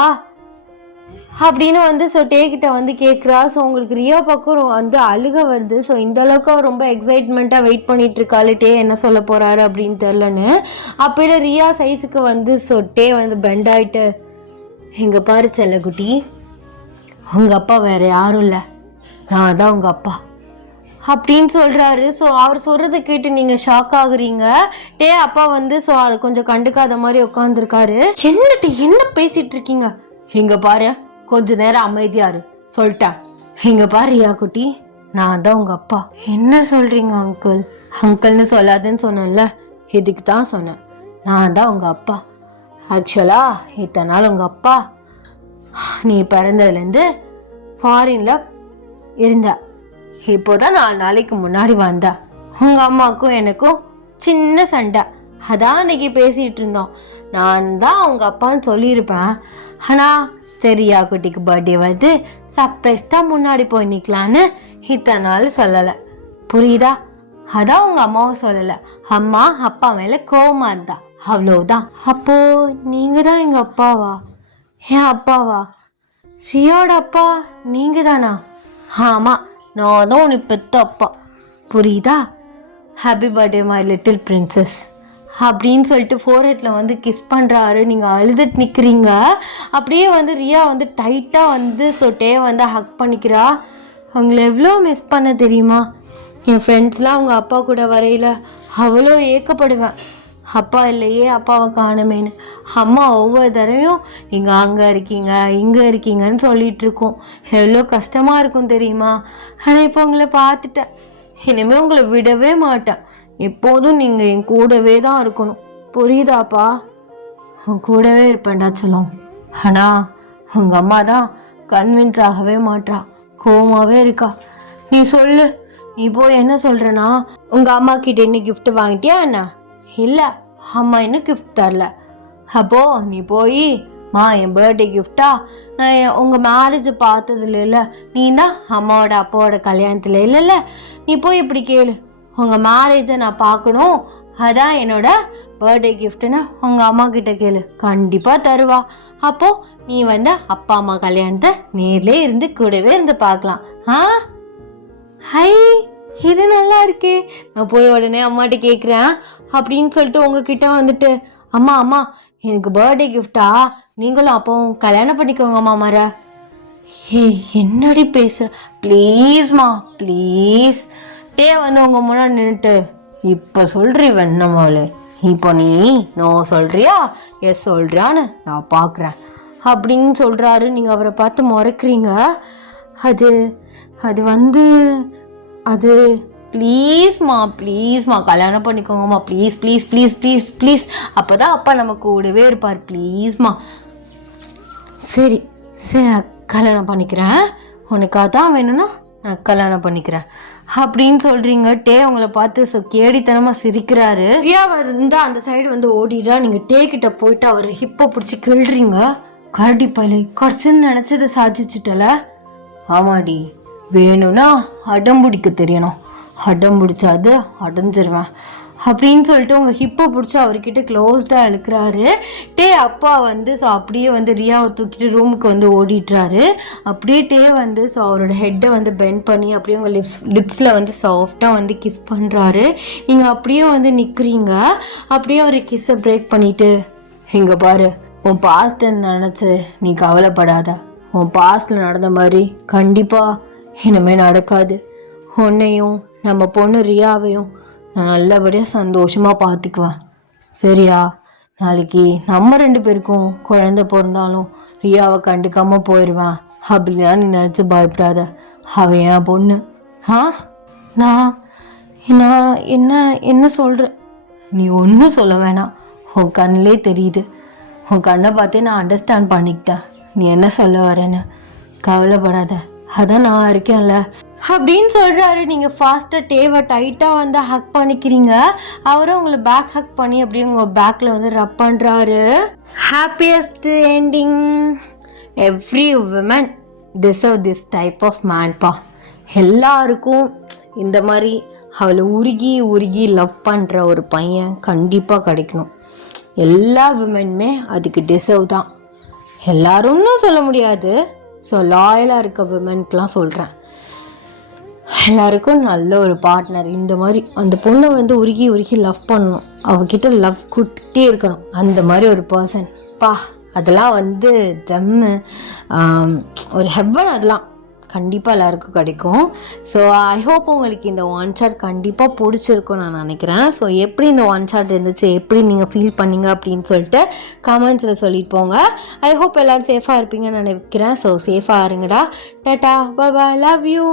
அப்படின்னு வந்து ஸோ டேக்கிட்ட வந்து கேட்குறா. ஸோ உங்களுக்கு ரியா பக்கம் வந்து அழுக வருது. ஸோ இந்த அளவுக்கு அவர் ரொம்ப எக்ஸைட்மெண்ட்டாக வெயிட் பண்ணிட்டு இருக்காள், டே என்ன சொல்ல போகிறாரு அப்படின்னு தெரிலன்னு. அப்போ ரியா சைஸுக்கு வந்து ஸோ டே வந்து பெண்ட் ஆகிட்டு, எங்கே பாரு செல்லக்குட்டி, உங்கள் அப்பா வேறு யாரும் இல்லை, நான் தான் உங்கள் அப்பா அப்படின்னு சொல்கிறாரு. ஸோ அவர் சொல்கிறத கேட்டு நீங்கள் ஷாக் ஆகுறீங்க. டே அப்பா வந்து ஸோ அதை கொஞ்சம் கண்டுக்காத மாதிரி உட்காந்துருக்காரு. என்னட்டு என்ன பேசிகிட்டு இருக்கீங்க? இங்கே பாரு, கொஞ்ச நேரம் அமைதியாரு சொல்லிட்டேன். இங்கே பாரு ரியா குட்டி, நான் தான் உங்கள் அப்பா. என்ன சொல்கிறீங்க அங்கிள்? அங்கிள்னு சொல்லாதுன்னு சொன்னேன்ல, இதுக்கு தான் சொன்னேன். நான் தான் உங்கள் அப்பா. ஆக்சுவலாக இத்தனை நாள் உங்கள் அப்பா நீ பிறந்ததுலேருந்து ஃபாரினில் இருந்த. இப்போ தான் 4 நாளைக்கு முன்னாடி வந்தா. உங்கள் அம்மாவுக்கும் எனக்கும் சின்ன சண்டை. அதான் அன்றைக்கி பேசிகிட்டு இருந்தோம். நான் தான் அவங்க அப்பான்னு சொல்லியிருப்பேன். ஆனால் சரியா குட்டிக்கு பர்த்டே வந்து சர்ப்ரைஸ்டாக முன்னாடி போய் நிற்கலான்னு இத்தனை நாள் சொல்லலை. புரியுதா? அதான் உங்கள் அம்மாவும் சொல்லலை. அம்மா அப்பா மேலே கோவமாக இருந்தா, அவ்வளோதான். அப்போது நீங்கள் தான் எங்கள் அப்பாவா? என் அப்பாவா? ரியோட அப்பா நீங்கள் தானா? ஆமாம், நான் தான் உனக்கு பெத்த அப்பா. புரியுதா? Happy birthday my little princess அப்படின்னு சொல்லிட்டு ஃபோர்ஹெட்டில் வந்து கிஸ் பண்ணுறாரு. நீங்கள் அழுதுட்டு நிற்கிறீங்க. அப்படியே வந்து ரியா வந்து டைட்டாக வந்து டே வந்து ஹக் பண்ணிக்கிறா. அவங்கள எவ்வளோ மிஸ் பண்ண தெரியுமா? என் ஃப்ரெண்ட்ஸ்லாம் அவங்க அப்பா கூட வரையில அவ்வளோ ஏக்கப்படுவேன். அப்பா இல்லையே, அப்பாவை காணுமேன்னு. அம்மா ஒவ்வொரு தடவையும் நீங்கள் அங்கே இருக்கீங்க இங்கே இருக்கீங்கன்னு சொல்லிகிட்டு இருக்கோம். எவ்வளோ கஷ்டமாக இருக்கும் தெரியுமா? ஆனால் இப்போ உங்களை பார்த்துட்டேன். இனிமேல் உங்களை விடவே மாட்டேன். எப்போதும் நீங்கள் என் கூடவே தான் இருக்கணும். புரியுதாப்பா? உன் கூடவே இருப்பேன்டா சொல்லும். ஆனால் உங்கள் அம்மா தான் கன்வின்ஸ் ஆகவே மாட்டா, கோவமாகவே இருக்கா. நீ சொல்லு, நீ போய் என்ன சொல்கிறேன்னா, உங்கள் அம்மா கிட்ட இன்னும் கிஃப்ட் வாங்கிட்டியா என்ன? இல்லை, அம்மா இன்னும் கிஃப்ட் தரல. அப்போது நீ போய் மா என் பர்த்டே கிஃப்டா நான் உங்கள் மேரேஜ் பார்த்ததுல இல்லை, நீ தான் அம்மாவோட அப்பாவோட கல்யாணத்தில் இல்லைல்ல, நீ போய் இப்படி கேளு, உங்கள் மேரேஜை நான் பார்க்கணும், அதான் என்னோட பர்த்டே கிஃப்ட்டுன்னு உங்கள் அம்மா கிட்ட கேளு, கண்டிப்பாக தருவா. அப்போது நீ வந்து அப்பா அம்மா கல்யாணத்தை நேர்லே இருந்து கூடவே இருந்து பார்க்கலாம். ஹை, இது நல்லா இருக்கே. நான் போய் உடனே அம்மாட்ட கேட்குறேன் அப்படின்னு சொல்லிட்டு உங்ககிட்ட வந்துட்டு, அம்மா அம்மா எனக்கு பர்த்டே கிஃப்டா, நீங்களும் அப்போவும் கல்யாணம் பண்ணிக்கோங்க அம்மா மர. என்னடி பேசுற? ப்ளீஸ்மா ப்ளீஸ். டே வந்து உங்கள் முன்னாடி நின்றுட்டு இப்போ சொல்கிறீ வெண்ணமாவளே, இப்போ நீ நோ சொல்கிறியா எஸ் சொல்கிறியான்னு நான் பார்க்குறேன் அப்படின்னு சொல்கிறாரு. நீங்கள் அவரை பார்த்து முறைக்கிறீங்க. அது வந்து அது ப்ளீஸ்மா கல்யாணம் பண்ணிக்கோங்கம்மா, please please please please please. அப்போ தான் அப்பா நம்ம கூடவே இருப்பார், ப்ளீஸ்மா. சரி நான் கல்யாணம் பண்ணிக்கிறேன், உனக்காக தான் வேணும்னா நான் கல்யாணம் பண்ணிக்கிறேன் அப்படின்னு சொல்கிறீங்க. டே உங்களை பார்த்து கேடித்தனமாக சிரிக்கிறாரு. ரியா வந்து அந்த சைடு வந்து ஓடிடுறா. நீங்கள் டே கிட்ட போயிட்டு அவர் ஹிப்பை பிடிச்சி கிள்றீங்க. கரடி பயில கடைசின்னு நினச்சதை சாதிச்சிட்டல. ஆமாடி, வேணும்னா அடம் பிடிக்க தெரியணும், அடம் பிடிச்சாது அடைஞ்சிருவேன் அப்படின்னு சொல்லிட்டு உங்கள் ஹிப்பை பிடிச்சி அவர்கிட்ட க்ளோஸ்டாக இழுக்கிறாரு. டே அப்பா வந்து அப்படியே வந்து ரியாவை தூக்கிட்டு ரூமுக்கு வந்து ஓடிட்டுறாரு. அப்படியே டே வந்து அவரோட ஹெட்டை வந்து பெண்ட் பண்ணி அப்படியே உங்கள் லிப்ஸில் வந்து சாஃப்டாக வந்து கிஸ் பண்ணுறாரு. நீங்கள் அப்படியே வந்து நிற்கிறீங்க. அப்படியே அவர் கிஸ்ஸை பிரேக் பண்ணிவிட்டு, இங்கே பாரு, உன் பாஸ்ட்டை நினச்சி நீ கவலைப்படாத, உன் பாஸ்ட்டில் நடந்த மாதிரி கண்டிப்பாக இனிமேல் நடக்காது. உன்னையும் நம்ம பொண்ணு ரியாவையும் நான் நல்லபடியாக சந்தோஷமாக பார்த்துக்குவேன், சரியா? நாளைக்கு நம்ம 2 பேருக்கும் குழந்தை பிறந்தாலும் ரியாவை கண்டுக்காமல் போயிடுவேன் அப்படின்னா நீ நினச்சி பயப்படாத, அவன் என் பொண்ணு. நான் என்ன சொல்கிறேன்? நீ ஒன்றும் சொல்ல வேணாம், உன் கண்ணிலே தெரியுது, உன் கண்ணை பார்த்தே நான் அண்டர்ஸ்டாண்ட் பண்ணிக்கிட்டேன் நீ என்ன சொல்ல வரேன்னு. கவலைப்படாத, அதான் நான் இருக்கேன்ல அப்படின்னு சொல்கிறாரு. நீங்கள் ஃபாஸ்ட்டாக டேவை டைட்டாக வந்து ஹக் பண்ணிக்கிறீங்க. அவரும் உங்களை பேக் ஹக் பண்ணி அப்படியே உங்கள் பேக்கில் வந்து ரப் பண்ணுறாரு. Happiest ending. Every women deserve this type of மேன்பா. எல்லாருக்கும் இந்த மாதிரி அவளை உருகி லவ் பண்ணுற ஒரு பையன் கண்டிப்பாக கிடைக்கணும். எல்லா விமனுமே அதுக்கு டிசர்வ் தான். எல்லாரும்னு சொல்ல முடியாது, ஸோ லாயலாக இருக்க விமனுக்கெலாம் சொல்கிறேன். எல்லாருக்கும் நல்ல ஒரு பார்ட்னர் இந்த மாதிரி அந்த பொண்ணை வந்து உருகி லவ் பண்ணணும், அவகிட்ட லவ் கொடுத்துட்டே இருக்கணும், அந்த மாதிரி ஒரு பர்சன் அதெல்லாம் வந்து ஜம்மு ஒரு ஹெவன், அதெல்லாம் கண்டிப்பாக எல்லாருக்கும் கிடைக்கும். ஸோ ஐ ஹோப் உங்களுக்கு இந்த ஒன் ஷாட் கண்டிப்பாக பிடிச்சிருக்கும் நான் நினைக்கிறேன். ஸோ எப்படி இந்த ஒன் ஷாட் இருந்துச்சு, எப்படி நீங்கள் ஃபீல் பண்ணீங்க அப்படின்னு சொல்லிட்டு கமெண்ட்ஸில் சொல்லிட்டு போங்க. ஐ ஹோப் எல்லோரும் சேஃபாக இருப்பீங்கன்னு நினைக்கிறேன். ஸோ சேஃபாக இருங்கடா. Tata, bye bye, love you.